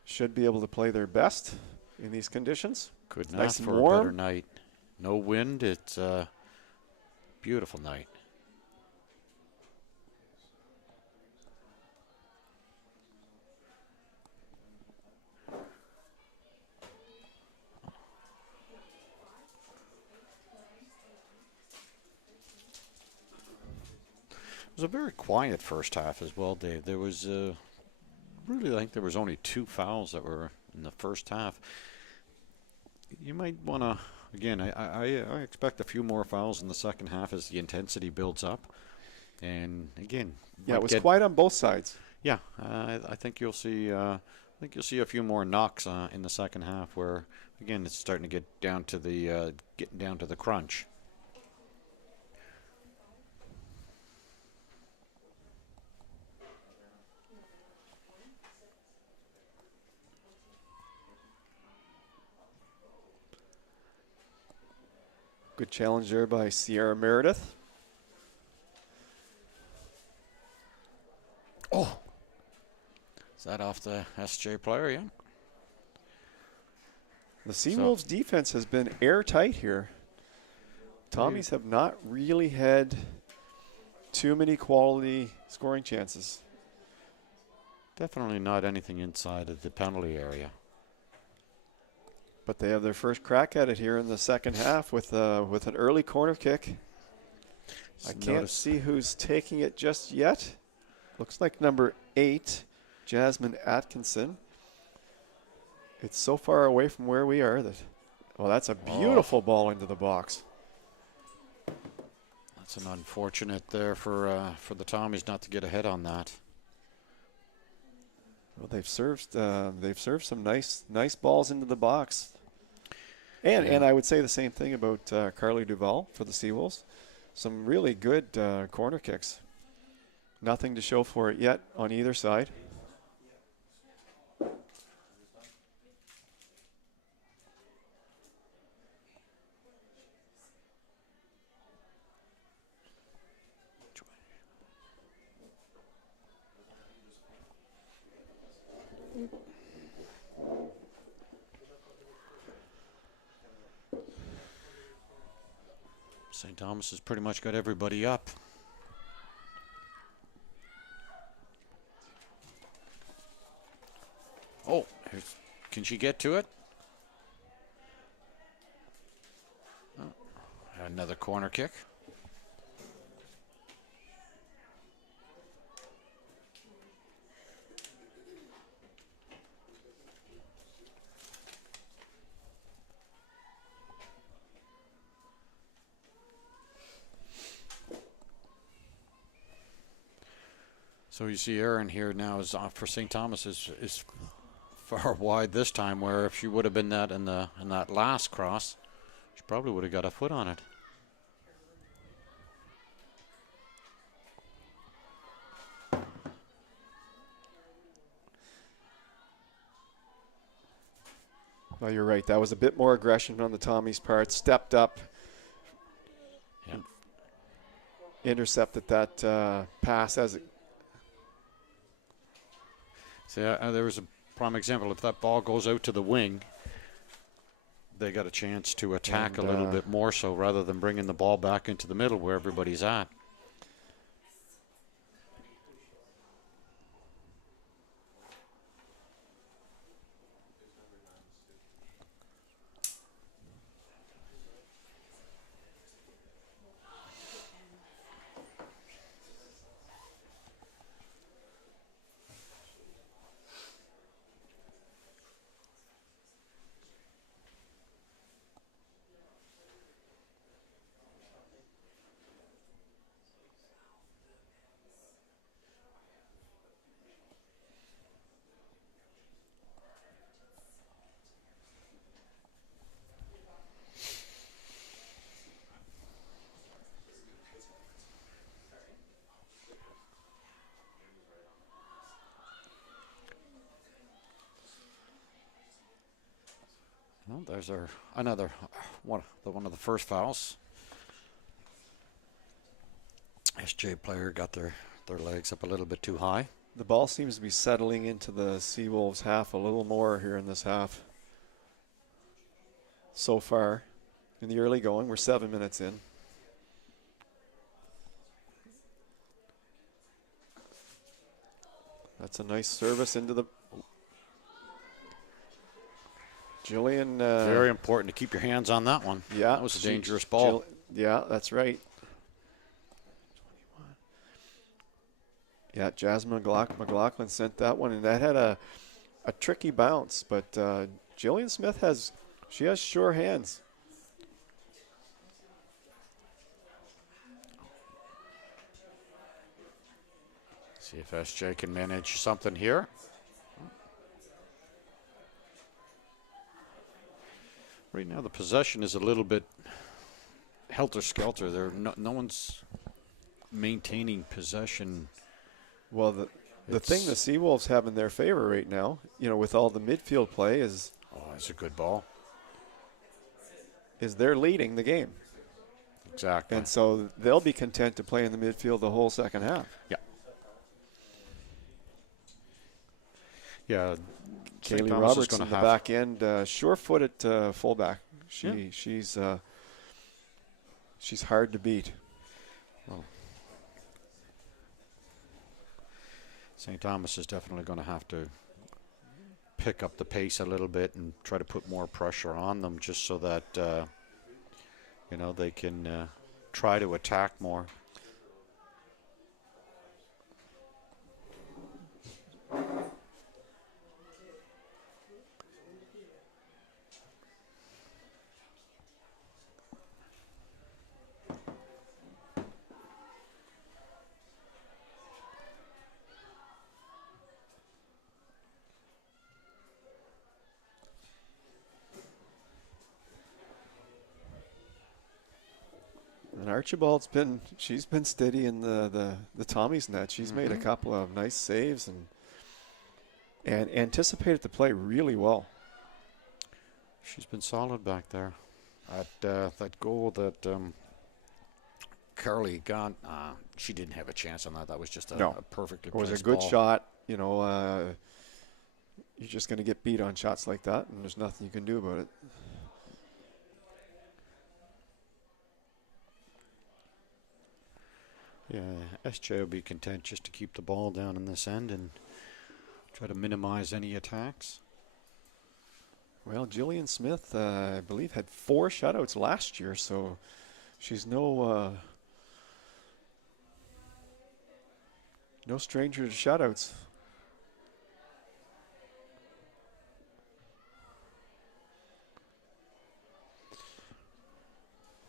should be able to play their best in these conditions. Couldn't nice ask for warm. a better night. No wind. It's a beautiful night. It was a very quiet first half as well, Dave. There was really, I think there was only 2 fouls that were in the first half. You might want to, again, I expect a few more fouls in the second half as the intensity builds up. And again, Yeah, it might was get- quiet on both sides. Yeah, I think you'll see. I think you'll see a few more knocks in the second half, where again it's starting to get down to the getting down to the crunch. Good challenge there by Sierra Meredith. Oh, is that off the SJ player? Yeah. The Seawolves defense has been airtight here. Tommies have not really had too many quality scoring chances. Definitely not anything inside of the penalty area. But they have their first crack at it here in the second half with an early corner kick. I can't see who's taking it just yet. Looks like number 8, Jasmine Atkinson. It's so far away from where we are that, well, that's a beautiful ball into the box. That's an unfortunate there for the Tommies not to get ahead on that. Well, they've served some nice balls into the box. And I would say the same thing about Carly Duval for the Seawolves. Some really good corner kicks. Nothing to show for it yet on either side. St. Thomas has pretty much got everybody up. Oh, can she get to it? Oh, another corner kick. So you see Erin here now is off for St. Thomas is far wide this time, where if she would have been that in that last cross, she probably would have got a foot on it. Well, you're right. That was a bit more aggression on the Tommies' part. Stepped up. Yeah. Intercepted that pass as it. See, there was a prime example. If that ball goes out to the wing, they got a chance to attack a little bit more so rather than bringing the ball back into the middle where everybody's at. Well, there's another one of the first fouls. SJ player got their legs up a little bit too high. The ball seems to be settling into the Seawolves half a little more here in this half. So far, in the early going, we're 7 minutes in. That's a nice service into the. Jillian. Very important to keep your hands on that one. Yeah. That was a dangerous ball. Yeah, that's right. Yeah, Jasmine McLaughlin sent that one, and that had a tricky bounce. But Jillian Smith has sure hands. See if SJ can manage something here. Right now the possession is a little bit helter-skelter. There, no one's maintaining possession. Well, the thing the Seawolves have in their favor right now, with all the midfield play, is it's a good ball. They're leading the game. Exactly. And so they'll be content to play in the midfield the whole second half. Yeah. Yeah. Kaylee Roberts in the back end, sure-footed fullback. She's hard to beat. Well, St. Thomas is definitely going to have to pick up the pace a little bit and try to put more pressure on them, just so that they can try to attack more. And Archibald's she's been steady in the Tommy's net. She's made a couple of nice saves and anticipated the play really well. She's been solid back there. That goal that Carly got, she didn't have a chance on that. That was just a perfectly placed ball. It was a good shot. You're just going to get beat on shots like that, and there's nothing you can do about it. Yeah, SJ will be content just to keep the ball down in this end and try to minimize any attacks. Well, Jillian Smith, I believe, had 4 shutouts last year, so she's no stranger to shutouts.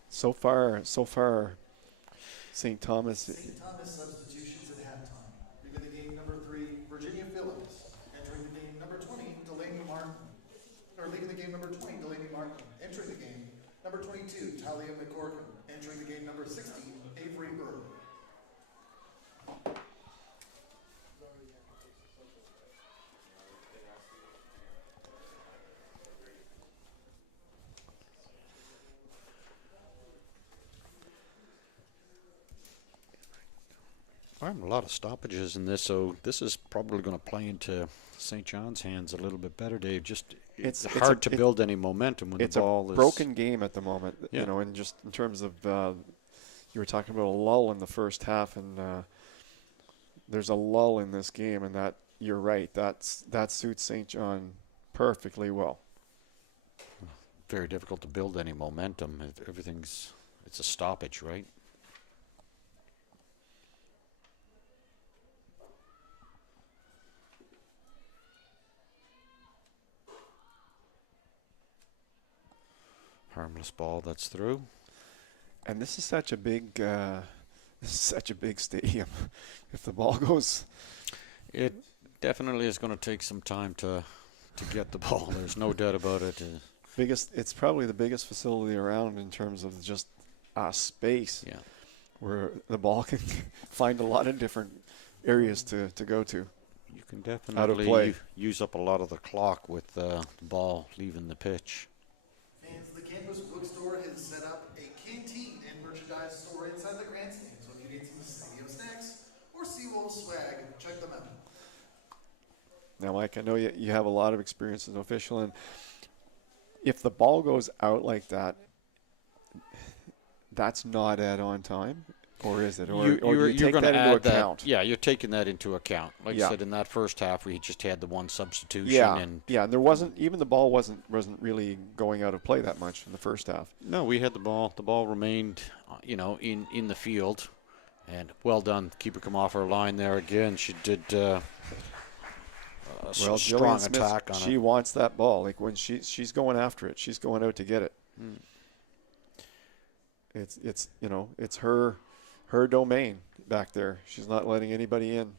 So far, St. Thomas substitutions at halftime. Beginning the game number 3, Virginia Phillips. Entering the game number 20, Delaney Martin. Or leaving the game number 20, Delaney Martin. Entering the game number 22, Talia McCorkin. Entering the game number 16, Avery Earl. A lot of stoppages in this, so this is probably going to play into St. John's hands a little bit better, Dave. It's hard to build any momentum when the ball is... It's a broken game at the moment, yeah. And just in terms of, you were talking about a lull in the first half, and there's a lull in this game, and that, you're right, that suits St. John perfectly well. Very difficult to build any momentum. It's a stoppage, right? Harmless ball that's through. And this is such a big stadium. If the ball goes, it definitely is going to take some time to get the ball. There's no doubt about it. It's probably the biggest facility around in terms of just space. Yeah. Where the ball can find a lot of different areas to go to. You can definitely use up a lot of the clock with the ball leaving the pitch. Fans, the campus bookstore has set up a canteen and merchandise store inside the grandstand. So if you need some stadium snacks or Seawolves swag, check them out. Now, Mike, I know you have a lot of experience as an official, and if the ball goes out like that, that's not at on time, or is it? Or you take that into account? Yeah, you're taking that into account. Like I said, in that first half, we just had the one substitution. Yeah, and there wasn't even the ball wasn't really going out of play that much in the first half. No, we had the ball. The ball remained, in the field, and well done. Keeper come off her line there again. She did a strong attack on it. She wants that ball. Like when she's going after it, she's going out to get it. It's her domain back there. She's not letting anybody in.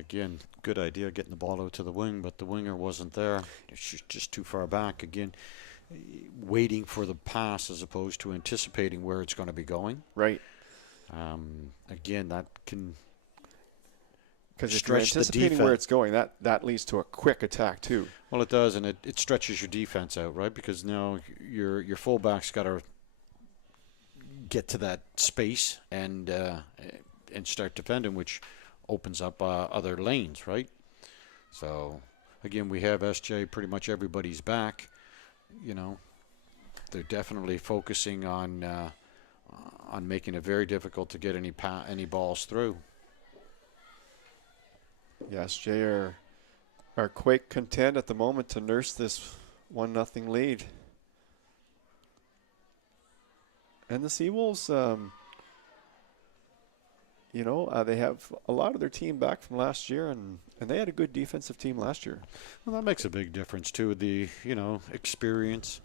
Again, good idea getting the ball out to the wing, but the winger wasn't there. She's just too far back. Again, waiting for the pass as opposed to anticipating where it's going to be going. Right. Again, that can Because if you're stretch the anticipating defense. where it's going, that leads to a quick attack too. Well, it does, and it stretches your defense out, right? Because now your fullback's got to get to that space and start defending, which opens up other lanes, right? So, again, we have SJ, pretty much everybody's back. You know, they're definitely focusing on making it very difficult to get any balls through. Yes, Jay are quite content at the moment to nurse this 1-0 lead. And the Seawolves, they have a lot of their team back from last year, and they had a good defensive team last year. Well, that makes a big difference too. The experience.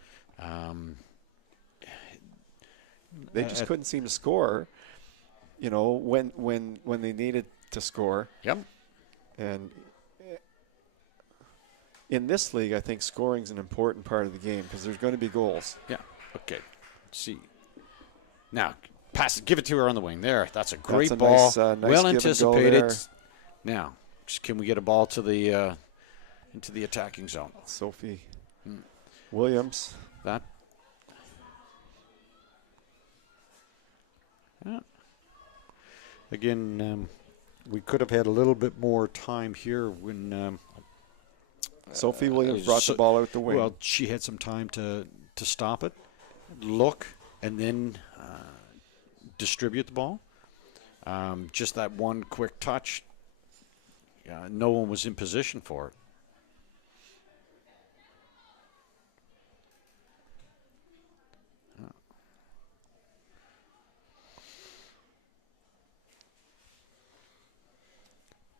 They just couldn't seem to score. When they needed to score. Yep. And in this league, I think scoring is an important part of the game because there's going to be goals. Yeah. Okay. Let's see. Now, pass it. Give it to her on the wing. There. That's a great ball. Nice well give anticipated. and go there. Now, can we get a ball to the into the attacking zone? Sophie Williams. That. Yeah. Again, we could have had a little bit more time here when Sophie Williams brought the ball out the wing. Well, she had some time to stop it, look, and then distribute the ball. Just that one quick touch. No one was in position for it.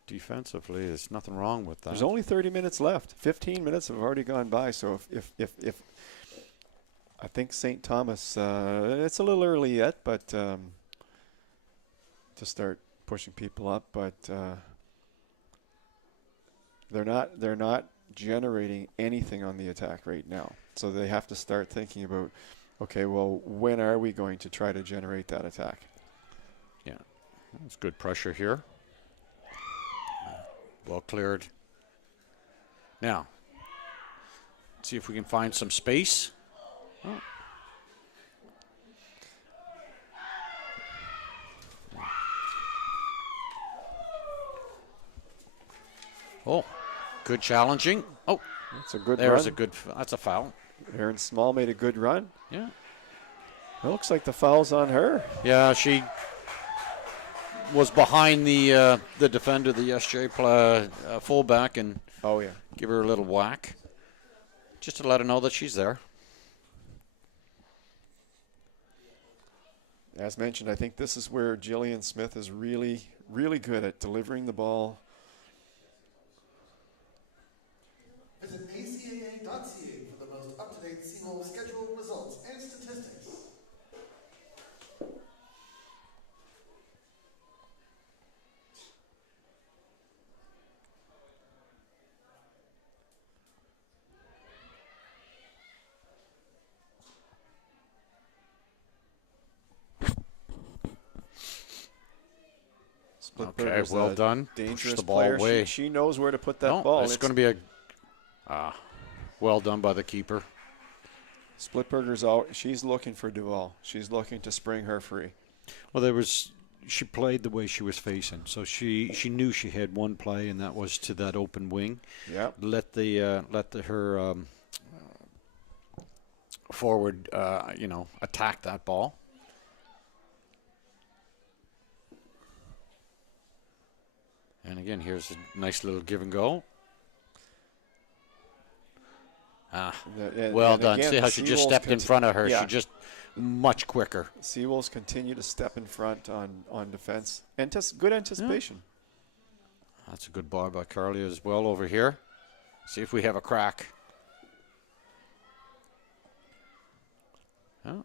Defensively, there's nothing wrong with that. There's only 30 minutes left. 15 minutes have already gone by. So if I think St. Thomas, it's a little early yet, but to start pushing people up, but they're not generating anything on the attack right now. So they have to start thinking about, okay, well, when are we going to try to generate that attack? Yeah, that's good pressure here. Well cleared. Now, let's see if we can find some space. Oh, good challenging. Oh, that's a good there's run. That's a foul. Aaron Small made a good run. Yeah. It looks like the foul's on her. Yeah, she was behind the defender, the SJ fullback, and give her a little whack, just to let her know that she's there. As mentioned, I think this is where Jillian Smith is really, really good at delivering the ball. Visit ACAA.ca for the most up-to-date Seagull schedule, results, and statistics. Okay, well done. Dangerous Push the ball player. away. She knows where to put that ball. It's going to be a well done by the keeper. Splitberger's out. She's looking for Duval. She's looking to spring her free. Well, she played the way she was facing, so she knew she had one play, and that was to that open wing. Yeah. Let her forward, attack that ball. And again, here's a nice little give and go. Well done. Again, see how she just stepped in front of her. Yeah. She just much quicker. Seawolves continue to step in front on defense. Good anticipation. Yeah. That's a good ball by Carly as well over here. See if we have a crack. Oh. Looks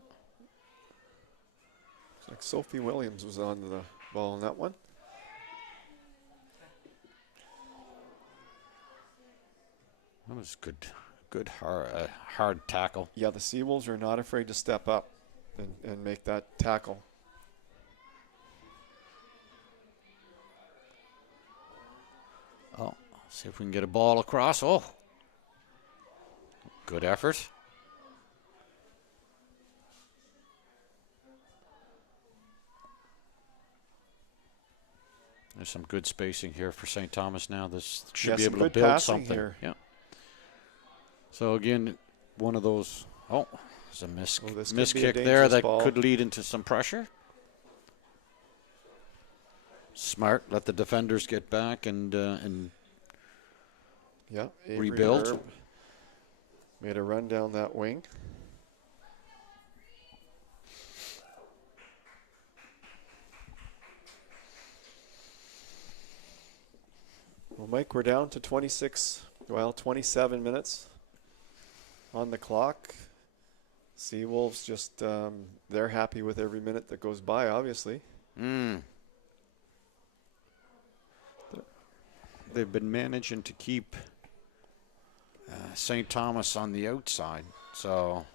like Sophie Williams was on the ball in that one. That was good hard tackle. Yeah, the Seawolves are not afraid to step up and make that tackle. Oh, see if we can get a ball across. Oh, good effort. There's some good spacing here for St. Thomas now. This should be some able to good build passing something. here. Yeah. So again, one of those. Oh, there's a miss This could be a kick there dangerous that ball. could lead into some pressure. Smart. Let the defenders get back and Yeah, Avery rebuild. Herb made a run down that wing. Well, Mike, we're down to 27 minutes on the clock. Seawolves just, they're happy with every minute that goes by, obviously. They've been managing to keep St. Thomas on the outside. So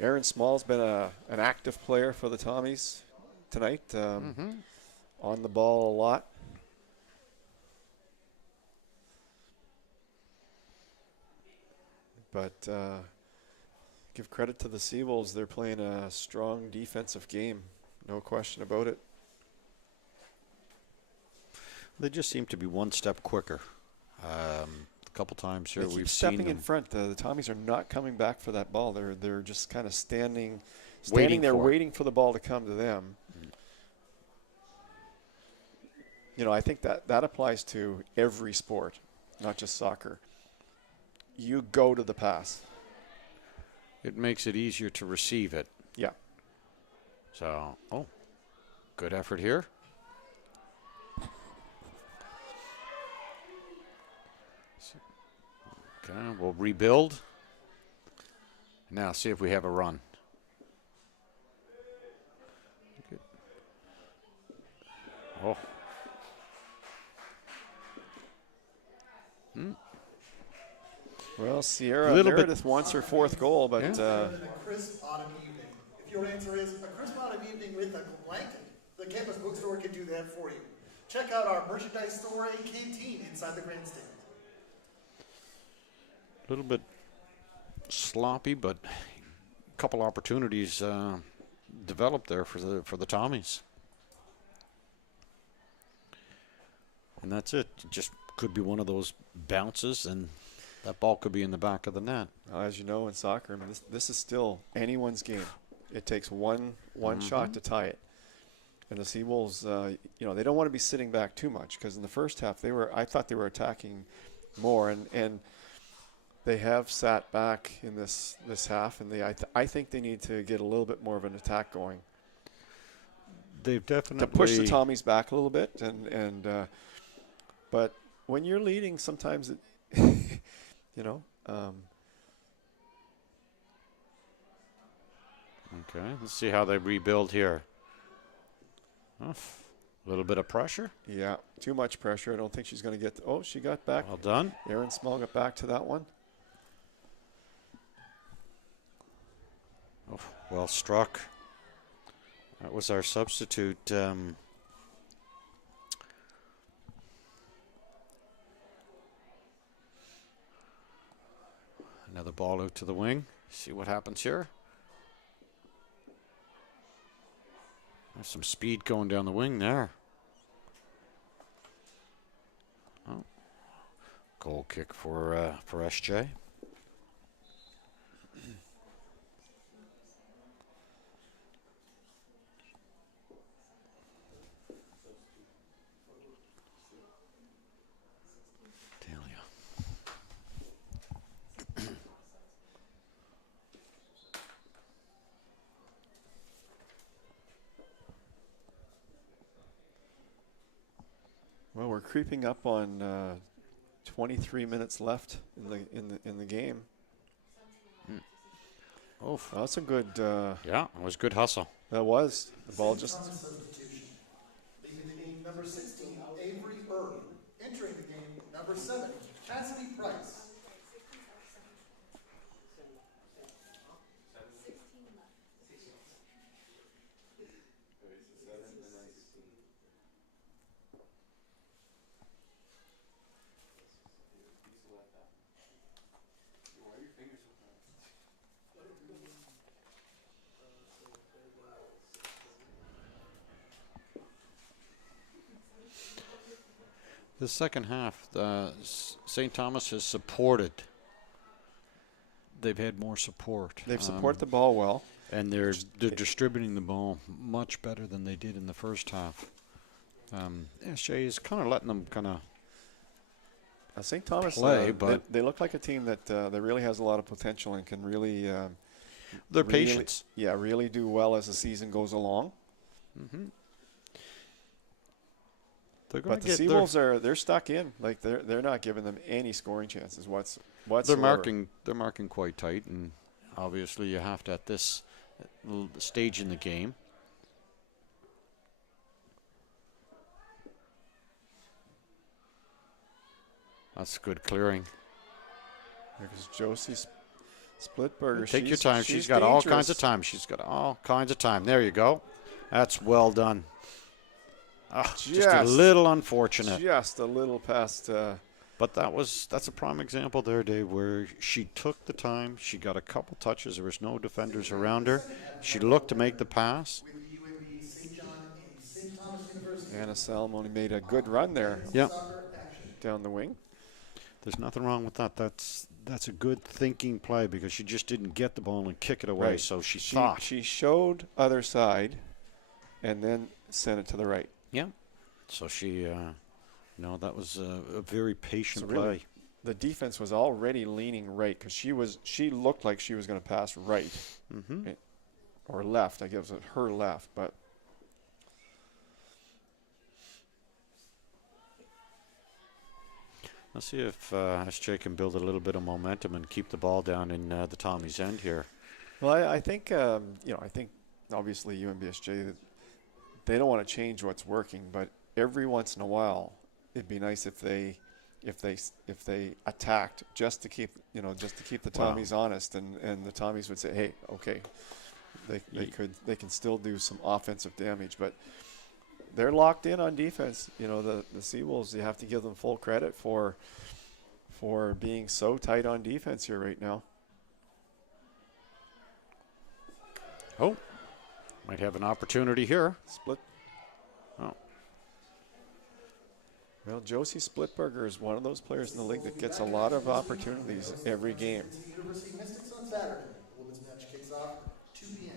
Aaron Small's been an active player for the Tommies tonight, on the ball a lot. But give credit to the Seawolves. They're playing a strong defensive game. No question about it. they just seem to be one step quicker. A couple times here They keep we've stepping seen in them front. The Tommies are not coming back for that ball. They're just kind of standing Waiting there, for it. waiting for the ball to come to them. You know, I think that applies to every sport, not just soccer. You go to the pass. It makes it easier to receive it. Yeah. So, good effort here. Okay, we'll rebuild. Now see if we have a run. Good. Oh. Well, Sierra Little bit- Meredith wants her fourth goal, but A crisp autumn evening. If your answer is a crisp autumn evening with a blanket, the campus bookstore can do that for you. Check out our merchandise store and canteen inside the grandstand. A little bit sloppy, but a couple opportunities developed there for the Tommies. And that's it. It just could be one of those bounces, and that ball could be in the back of the net. as you know in soccer, I mean, this is still anyone's game. It takes one shot to tie it. And the Seawolves, they don't want to be sitting back too much, because in the first half I thought they were attacking more, and they have sat back in this half, and I think they need to get a little bit more of an attack going They've definitely to push the Tommies back a little bit, but when you're leading, sometimes it, Okay, let's see how they rebuild here. A little bit of pressure. yeah, too much pressure. I don't think she's going to get. She got back. Well done. Aaron Small got back to that one. Oh, well struck. That was our substitute. Another ball out to the wing. See what happens here. There's some speed going down the wing there. Oh, goal kick for SJ. Talia. Well, we're creeping up on 23 minutes left in the game. Oh, That's a good. yeah, it was good hustle. That was. The ball just. Thomas substitution. Leaving the game number 16, Avery Erb. Entering the game number 7, Cassidy Price. The second half, St. Thomas has supported. They've had more support. They've supported the ball well. And they're distributing the ball much better than they did in the first half. SJ is kind of letting them kind of St. Thomas play, but they look like a team that really has a lot of potential and can really they're patient. Yeah, really do well as the season goes along. Mm-hmm. But the Seawolves they're stuck in. Like they're not giving them any scoring chances whatsoever. They're marking quite tight, and obviously you have to at this stage in the game. That's good clearing. Because Josie Splitberger. Take your time. She's got all kinds of time. She's got all kinds of time. There you go. That's well done. Oh, just a little unfortunate. Just a little past. But that's a prime example there, Dave, where she took the time. She got a couple touches. There was no defenders around her. She looked to make the pass. Anna Salamone made a good run there. Yeah. Down the wing. There's nothing wrong with that. That's a good thinking play because she just didn't get the ball and kick it away. Right. So she thought. She showed other side and then sent it to the right. Yeah. So she, that was a very patient play. Really, the defense was already leaning right because she looked like she was going to pass right, or left. I guess it was her left, but. Let's see if SJ can build a little bit of momentum and keep the ball down in the Tommy's end here. Well, I think I think obviously UNBSJ, they don't want to change what's working, but every once in a while, it'd be nice if they attacked just to keep the Tommies honest, and the Tommies would say, hey, okay, they can still do some offensive damage, but they're locked in on defense. The Seawolves, you have to give them full credit for being so tight on defense here right now. Oh, might have an opportunity here. Split. Oh. Well, Josie Splitberger is one of those players in the league that gets a lot of opportunities every game. University Mystics on Saturday. The women's match kicks off at 2 p.m.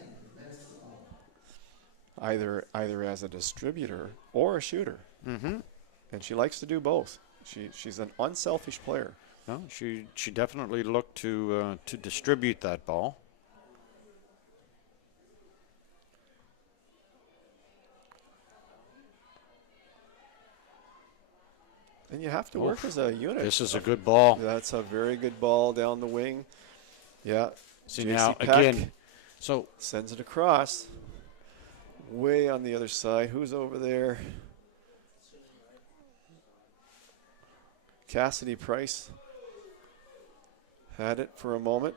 Either as a distributor or a shooter. Mm-hmm. And she likes to do both. She's an unselfish player. No, she definitely looked to distribute that ball. And you have to work as a unit. This is a good ball. That's a very good ball down the wing. Yeah. See JC now Peck again. So sends it across. Way on the other side. Who's over there? Cassidy Price had it for a moment.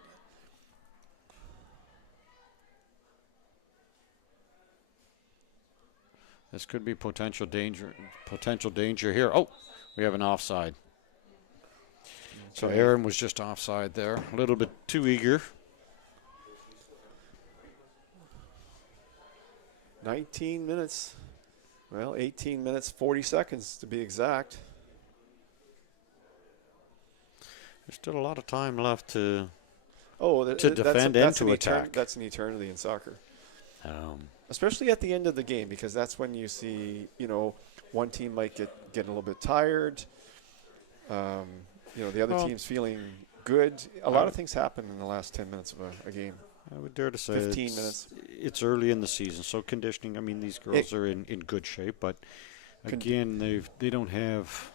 This could be potential danger here. Oh, we have an offside. Okay. So Aaron was just offside there. A little bit too eager. 19 minutes. Well, 18 minutes, 40 seconds to be exact. There's still a lot of time left to defend and to attack. That's an eternity in soccer. Especially at the end of the game, because that's when you see, one team might get a little bit tired. The other team's feeling good. A lot of things happen in the last 10 minutes of a game. I would dare to say 15 minutes. It's early in the season, so conditioning, these girls are in good shape, but again, they don't have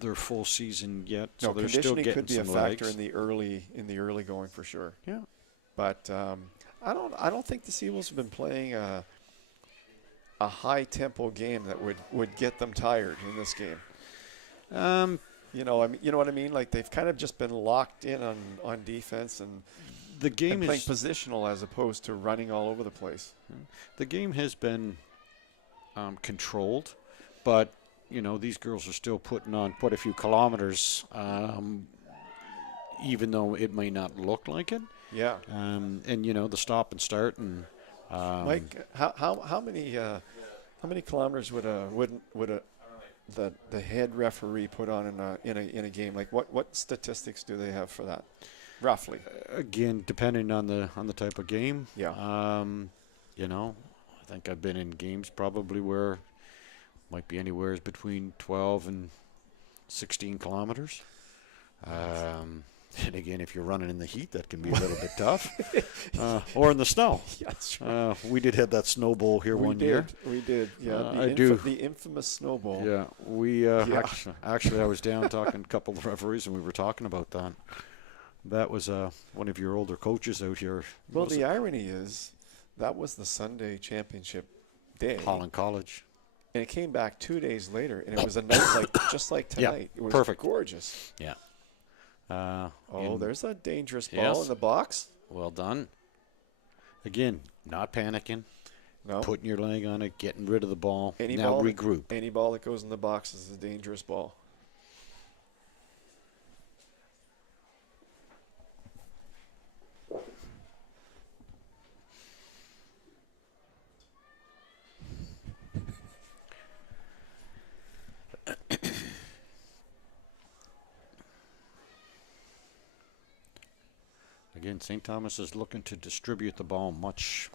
their full season yet, so they're still getting some legs. Conditioning could be a factor in the early going for sure. Yeah. But I don't think the Seawolves have been playing a high tempo game that would get them tired in this game. You know, you know what I mean? Like they've kind of just been locked in on defense and The game playing is positional as opposed to running all over the place. the game has been controlled, but you know these girls are still putting on quite a few kilometers, even though it may not look like it. Yeah. And you know the stop and start and Mike, how many kilometers would the head referee put on in a game? Like what statistics do they have for that, roughly? again depending on the type of game. Yeah. You know, I think I've been in games probably where might be anywhere between 12 and 16 kilometers. And again, if you're running in the heat, that can be a little bit tough. Or in the snow. Yeah, that's right. We did have that snow bowl here one year. We did. Yeah. The infamous snowball. Yeah, we actually I was down talking to a couple of referees, and we were talking about that. That was one of your older coaches out here. Well, the irony is that was the Sunday championship day. Holland College. And it came back 2 days later, and it was a night just like tonight. Yeah, It was perfect. gorgeous. Yeah. There's a dangerous ball Yes. in the box. Well done. Again, not panicking. No. Putting your leg on it, getting rid of the ball. Any now ball regroup. Any ball that goes in the box is a dangerous ball. Again, St. Thomas is looking to distribute the ball much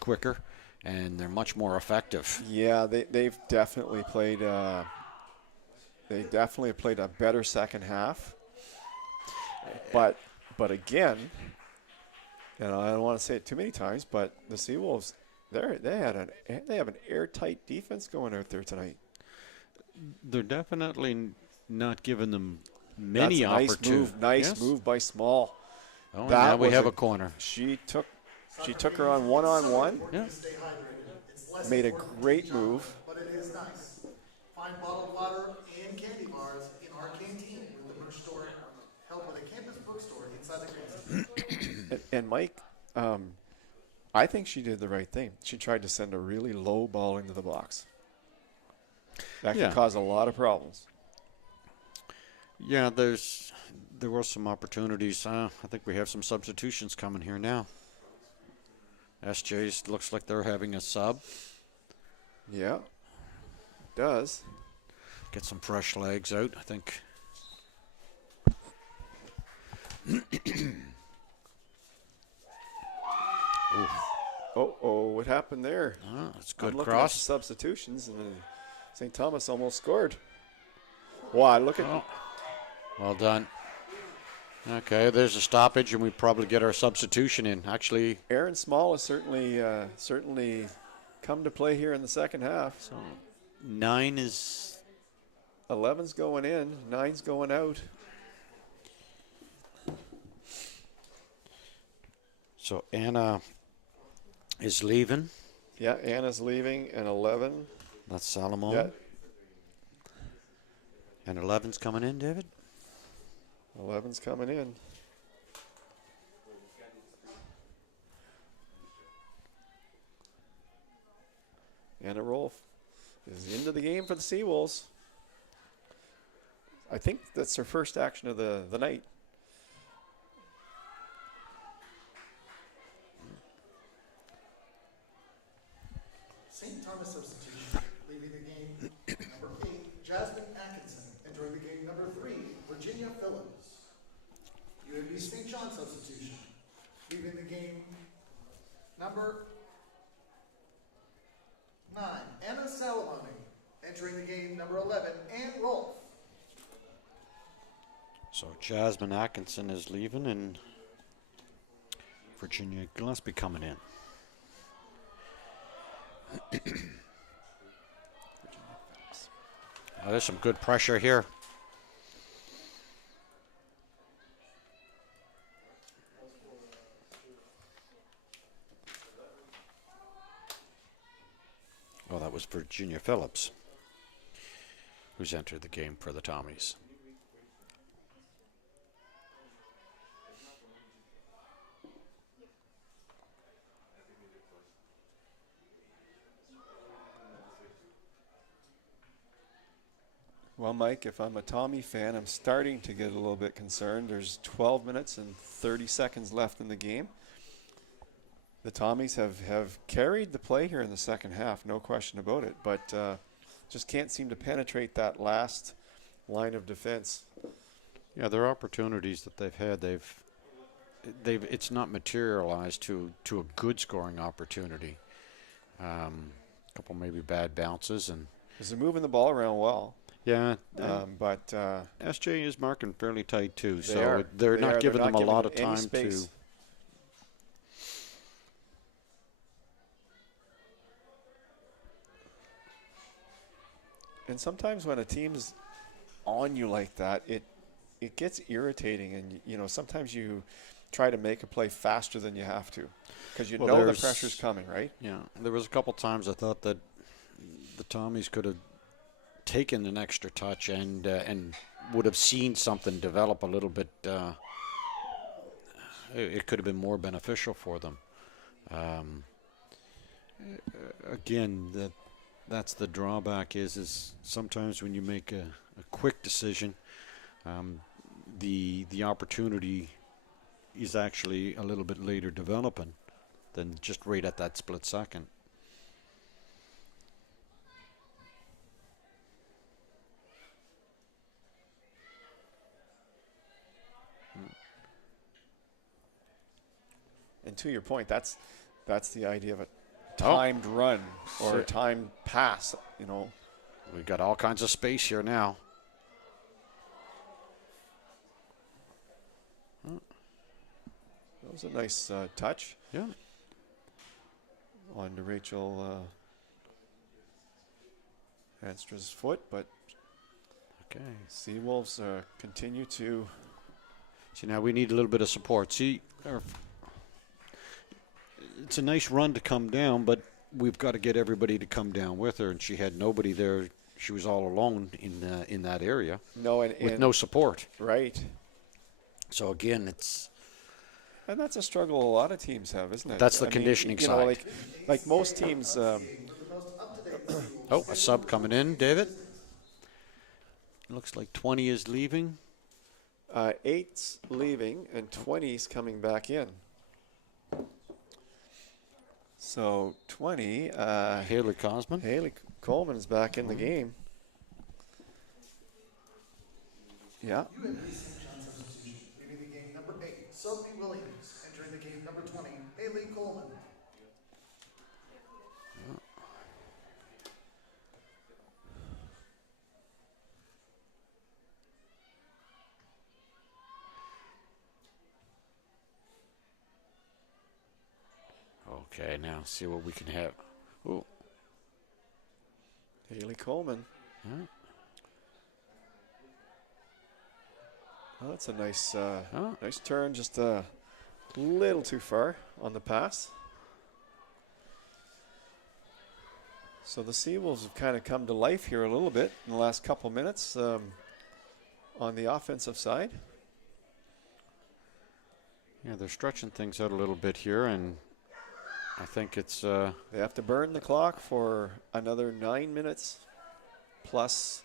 quicker, and they're much more effective. Yeah, they've definitely played. They definitely played a better second half. But again, and I don't want to say it too many times, but the Seawolves, they have an airtight defense going out there tonight. They're definitely not giving them many That's a opportunities. Nice move by Small. Oh, and That now we was have a corner. She took her on one-on-one. Yeah. Stay hydrated. It's less Made a important great than move. but it is nice. Find bottled water and candy bars in our canteen with the merch store. Help with a campus bookstore inside the grandstand. And Mike, I think she did the right thing. She tried to send a really low ball into the box. That Yeah. could cause a lot of problems. Yeah, there were some opportunities. I think we have some substitutions coming here now. SJ's looks like they're having a sub. Yeah, it does. Get some fresh legs out, I think. What happened there? That's a good I'm looking at cross. the substitutions, and St. Thomas almost scored. Wow, look at Well done. Okay, there's a stoppage, and we probably get our substitution in. Actually, Aaron Small has certainly come to play here in the second half. so 9 is 11's going in, 9's going out. so Anna is leaving. Yeah, Anna's leaving, and 11. That's Salomon. Yeah, And 11's coming in, David. 11's coming in. Anna Rolfe is into the game for the Seawolves. I think that's her first action of the night. St. Thomas substitution, leaving the game number 8, Jasmine Atkinson. Entering the game number 3, Virginia Phillips. UNB St. John substitution, leaving the game number 9, Anna Salamone. Entering the game number 11, Ann Rolfe. So Jasmine Atkinson is leaving, and Virginia Gillespie coming in. There's some good pressure here. Virginia Phillips, who's entered the game for the Tommies. Well, Mike, if I'm a Tommy fan, I'm starting to get a little bit concerned. There's 12 minutes and 30 seconds left in the game. The Tommies have carried the play here in the second half, no question about it, but just can't seem to penetrate that last line of defense. Yeah, there are opportunities that they've had. It's not materialized to a good scoring opportunity. A couple maybe bad bounces, and Because they're moving the ball around well. yeah, But SJ is marking fairly tight too, They so are. they're not giving them a lot of any time space. to. And sometimes when a team's on you like that, it gets irritating, and sometimes you try to make a play faster than you have to because Well, the there's- pressure's coming, right? Yeah, there was a couple times I thought that the Tommies could have taken an extra touch and would have seen something develop a little bit. It could have been more beneficial for them. Again, that's the drawback is sometimes when you make a quick decision, the opportunity is actually a little bit later developing than just right at that split second. And to your point, that's the idea of a timed run or a timed pass. We've got all kinds of space here now. That was a nice touch Yeah. on to Rachel Hanstra's foot, but Okay. Seawolves continue to. See, now we need a little bit of support. See, it's a nice run to come down, but we've got to get everybody to come down with her, and she had nobody there. She was all alone in that area No, with no support. right. So again, it's And that's a struggle a lot of teams have, isn't it? That's the conditioning side. Like most teams. a sub coming in, David. Looks like 20 is leaving. 8's leaving and 20's coming back in. So 20. Haley Cosman. Haley Coleman's back in the game. Yeah. UNBSJ substitution, leaving the game number 8, Sophie Williams, entering the game number 20, Haley Coleman. Okay, now see what we can have. Ooh. Haley Coleman. Yeah. Oh, that's a nice nice turn, just a little too far on the pass. So the Seawolves have kind of come to life here a little bit in the last couple minutes on the offensive side. Yeah, they're stretching things out a little bit here, and I think it's They have to burn the clock for another 9 minutes plus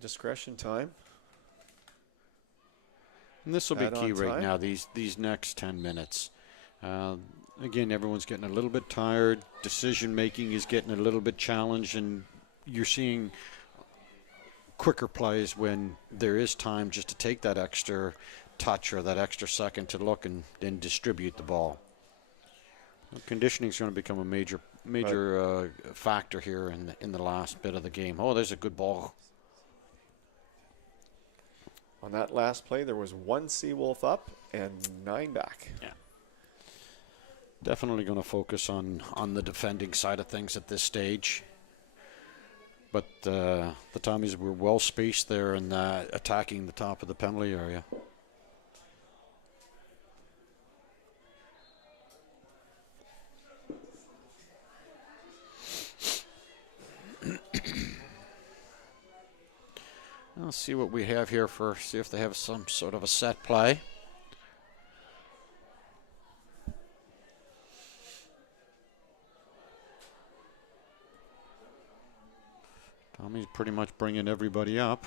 discretion time. and this will be Add on key right time. now. These next 10 minutes. Again, everyone's getting a little bit tired. Decision making is getting a little bit challenged, and you're seeing quicker plays when there is time just to take that extra touch or that extra second to look and then distribute the ball. Conditioning is going to become a major factor here in the last bit of the game. Oh, there's a good ball. On that last play, there was 1 Seawolf up and 9 back. Yeah. Definitely going to focus on the defending side of things at this stage. But the Tommies were well spaced there and attacking the top of the penalty area. Let's see what we have here see if they have some sort of a set play. Tommy's pretty much bringing everybody up.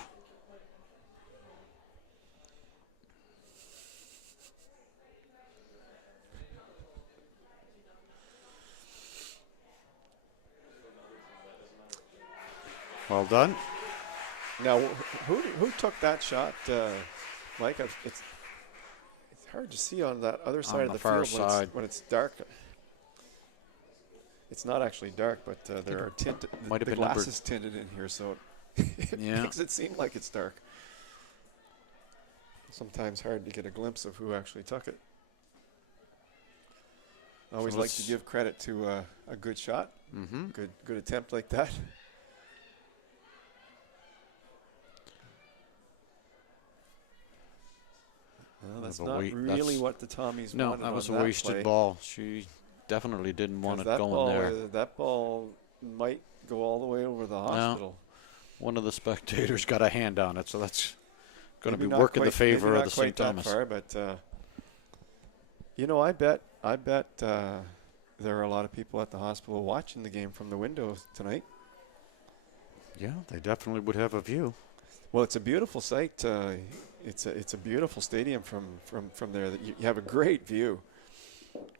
Well done. Now, who took that shot, Mike? It's hard to see on that other side of the far field side. when it's dark. It's not actually dark, but there are tinted. Might have The been glass numbered. is tinted in here, so it Yeah. makes it seem like it's dark. Sometimes hard to get a glimpse of who actually took it. I always like to let's- give credit to a good shot, Mm-hmm. good attempt like that. Well, that's a not wait- really that's- what the Tommies No, wanted that was a on that wasted play. ball. She definitely didn't want 'Cause it that going ball, there. That ball might go all the way over the hospital. One of the spectators got a hand on it, so that's going to Maybe be not working the quite- favor maybe of not the quite St. that Thomas. far, but I bet there are a lot of people at the hospital watching the game from the windows tonight. Yeah, they definitely would have a view. Well, it's a beautiful sight. It's a beautiful stadium from there. That you have a great view.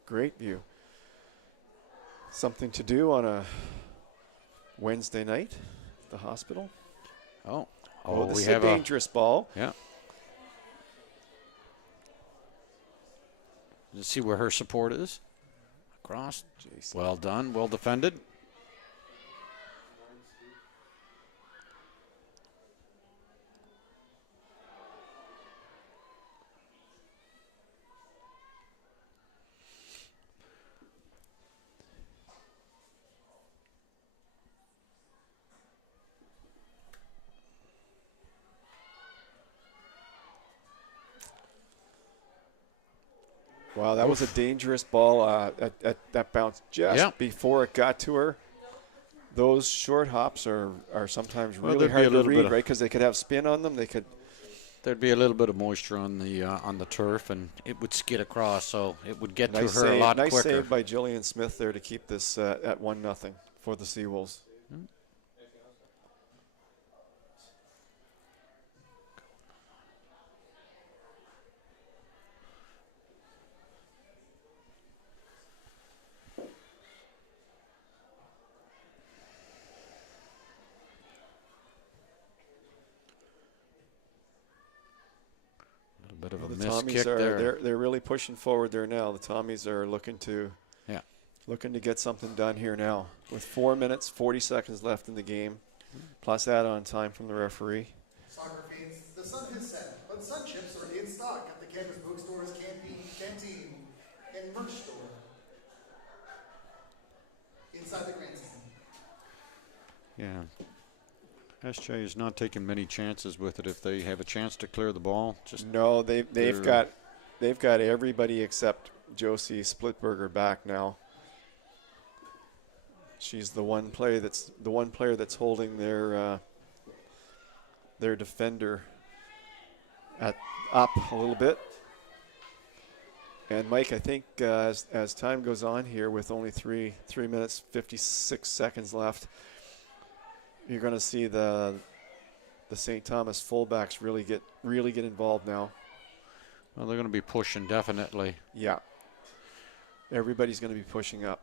Great view. Something to do on a Wednesday night at the hospital. Oh, This we is have a dangerous ball. Yeah. Let's see where her support is. Across. Jason. Well done. Well defended. Wow, that was a dangerous ball. That bounced just Yeah. before it got to her. Those short hops are sometimes Well, really there'd be hard a to little bit read, of- right? Because they could have spin on them. They could. There'd be a little bit of moisture on the turf, and it would skid across, so it would get Nice to her save, a lot nice quicker. save by Jillian Smith there to keep this at 1-0 for the Seawolves. A bit of a The miss Tommies kick are there. they're really pushing forward there now. The Tommies are looking to get something done here now with 4 minutes 40 seconds left in the game, plus add-on time from the referee. Soccer fans, the sun has set, but sun chips are in stock at the campus bookstores, canteen, and merch store inside the grandstand. Yeah. SJ is not taking many chances with it if they have a chance to clear the ball. Just No, they've they're- got everybody except Josie Splitberger back now. She's the one player that's holding their defender up a little bit. And Mike, I think as time goes on here, with only 3 minutes 56 seconds left, you're going to see the St. Thomas fullbacks really get involved now. well, they're going to be pushing definitely. Yeah. Everybody's going to be pushing up.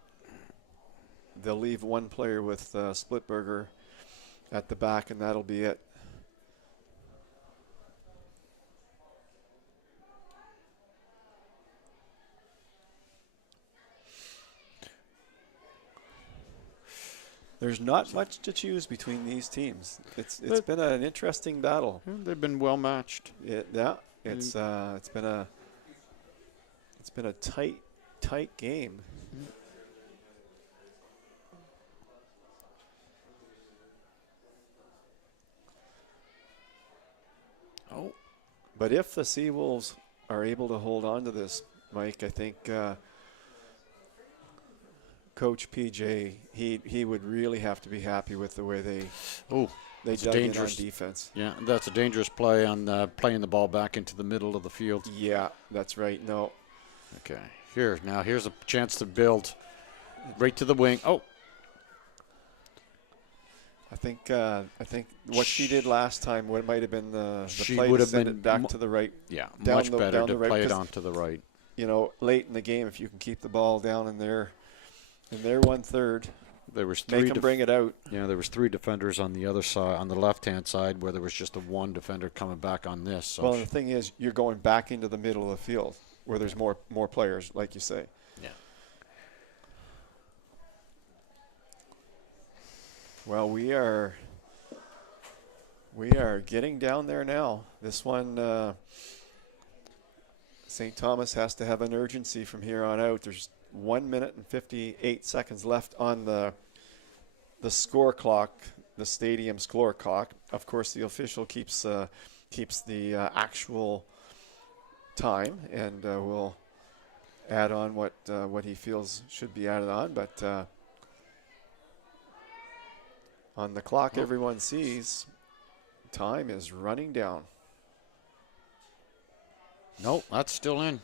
They'll leave one player with Splitberger at the back, and that'll be it. There's not much to choose between these teams. It's been an interesting battle. Yeah, they've been well matched. It's been a tight game. Oh, But if the Seawolves are able to hold on to this, Mike, I think Coach PJ, he would really have to be happy with the way they They It's dug in on dangerous. defense. Yeah, that's a dangerous play on playing the ball back into the middle of the field. Yeah, that's right. No. Okay, here's a chance to build right to the wing. Oh, I think what she did last time might have been the She play would to have send been it back to the right. yeah, down much better down to the right, play it 'cause, on to the right. you know, late in the game, if you can keep the ball down in their 1/3, There was make three. them bring it out. Yeah, there was 3 defenders on the other side, on the left-hand side, where there was just a 1 defender coming back on this. So Well, and the thing is, you're going back into the middle of the field where there's more players, like you say. yeah. Well, we are getting down there now. This one, St. Thomas has to have an urgency from here on out. There's 1 minute and 58 seconds left on the score clock, the stadium score clock. Of course, the official keeps the actual time, and will add on what he feels should be added on. But on the clock, everyone sees time is running down. Nope, that's still in.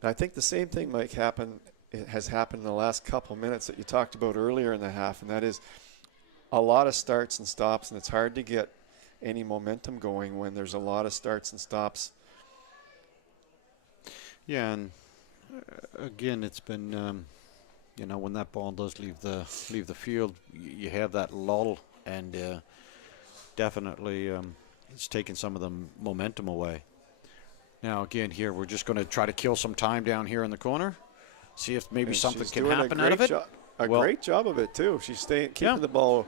And I think the same thing, Mike, has happened in the last couple minutes that you talked about earlier in the half, and that is a lot of starts and stops, and it's hard to get any momentum going when there's a lot of starts and stops. Yeah, and again, it's been when that ball does leave the field, you have that lull, and definitely it's taken some of the momentum away. Now again, here we're just going to try to kill some time down here in the corner, see if maybe And something she's can doing happen out of it. Great job of it too. She's keeping the ball.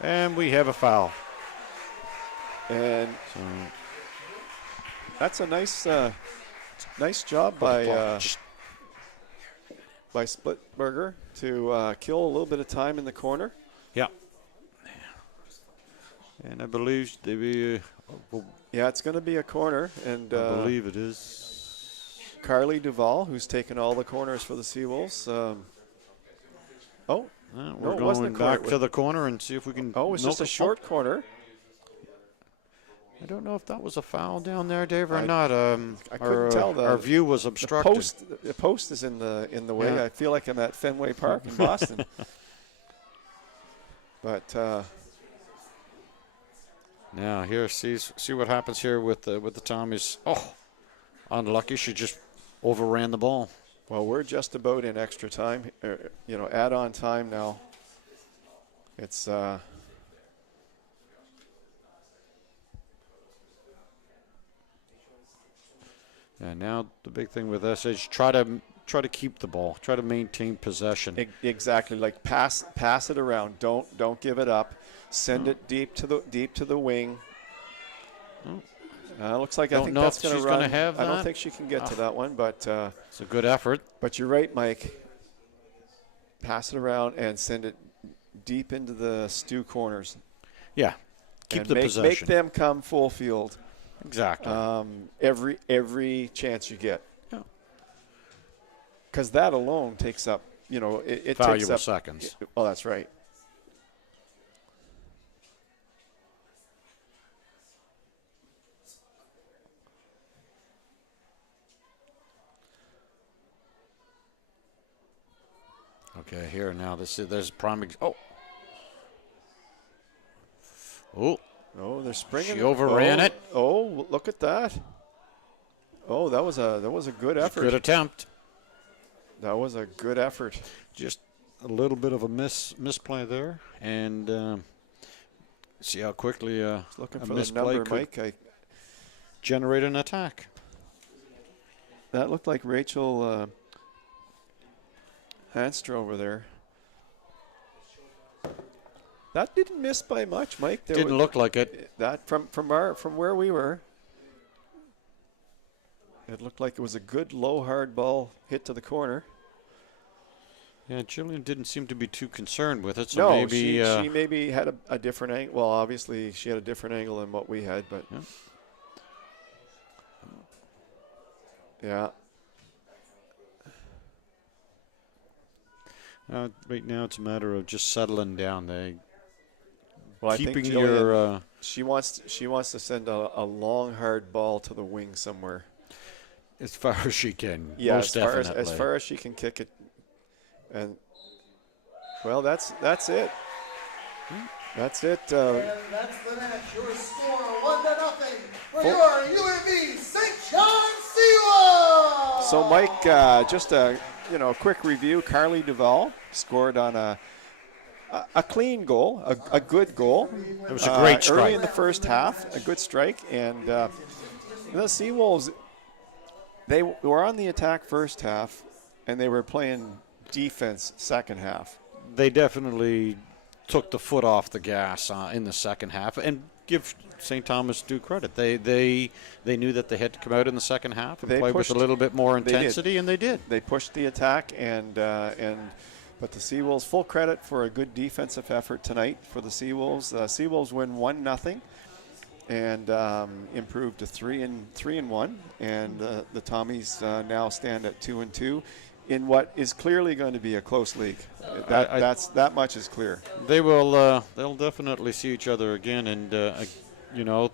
And we have a foul. And So that's a nice job by Splitberger to kill a little bit of time in the corner. yeah. And I believe Yeah, it's going to be a corner, and I believe it is. Carly Duvall, who's taken all the corners for the Seawolves. We're it wasn't going a corner. back to the corner and see if we can. It was just a short corner. I don't know if that was a foul down there, Dave, or not. I couldn't tell. Our view was obstructed. The post is in the way. Yeah. I feel like I'm at Fenway Park in Boston. But now here, see what happens here with the Tommies. Oh, unlucky. She just overran the ball. well, we're just about in extra time. Add-on time now. It's And now the big thing with us is try to keep the ball, try to maintain possession. exactly like pass it around. Don't give it up. Send it deep to the wing. Looks like I think know that's if going to she's run. gonna have I don't that. think she can get to that one, but It's a good effort. you're right, Mike. Pass it around and send it deep into the STU corners. Yeah, keep and the make possession. them come full field. Exactly. Every chance you get. Yeah. Because that alone takes up, it takes Valuable up seconds. Oh, that's right. Okay, here now. There's prime. Oh, they're springing. She overran it. Oh, look at that. Oh, that was a good effort. Good attempt. That was a good effort. Just a little bit of a misplay there, and see how quickly Looking a for the misplay number, could Mike. generate an attack. That looked like Rachel Hanstra over there. That didn't miss by much, Mike. Didn't look like it. That from where we were, it looked like it was a good low hard ball hit to the corner. Yeah, Jillian didn't seem to be too concerned with it. So No, maybe she maybe had a different angle. Well, obviously she had a different angle than what we had, but yeah. Right now, it's a matter of just settling down. Well, Keeping I think Jillian, your she wants to send a long, hard ball to the wing somewhere. as far as she can. Yeah, most as definitely. far as she can kick it. And well, that's it. That's it. And that's the match. Your score 1-0 for your UNB St. John Seawolves. So, Mike, just a quick review. Carly Duvall scored on a clean goal, a good goal. It was a great strike. Early in the first half, a good strike. And the Seawolves, they were on the attack first half, and they were playing defense second half. They definitely took the foot off the gas in the second half, and give St. Thomas due credit. They knew that they had to come out in the second half and play with a little bit more intensity, and they did. They pushed the attack, but the Seawolves, full credit for a good defensive effort tonight for the Seawolves. Seawolves win 1-0 and improved to 3-1, and the Tommies now stand at 2-2 in what is clearly going to be a close league. That much is clear. They'll definitely see each other again, and it'll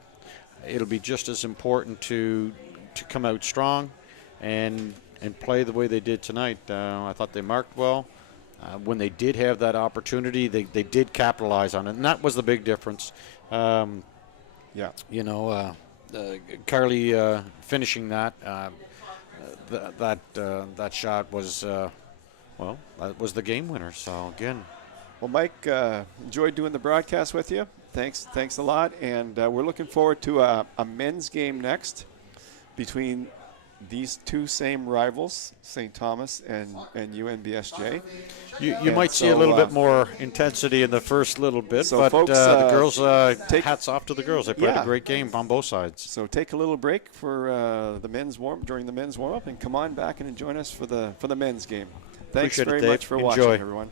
be just as important to come out strong and play the way they did tonight. I thought they marked well. When they did have that opportunity, they did capitalize on it, and that was the big difference. Carly finishing that shot was that was the game winner. So again, well, Mike, enjoyed doing the broadcast with you. Thanks a lot, and we're looking forward to a men's game next between these two same rivals, St. Thomas and UNBSJ. You might see a little bit more intensity in the first little bit, so but folks, the girls, hats off to the girls. They played a great game on both sides. So take a little break for during the men's warm-up, and come on back and join us for the men's game. Thanks Appreciate very it, Dave. much for Enjoy. watching, everyone.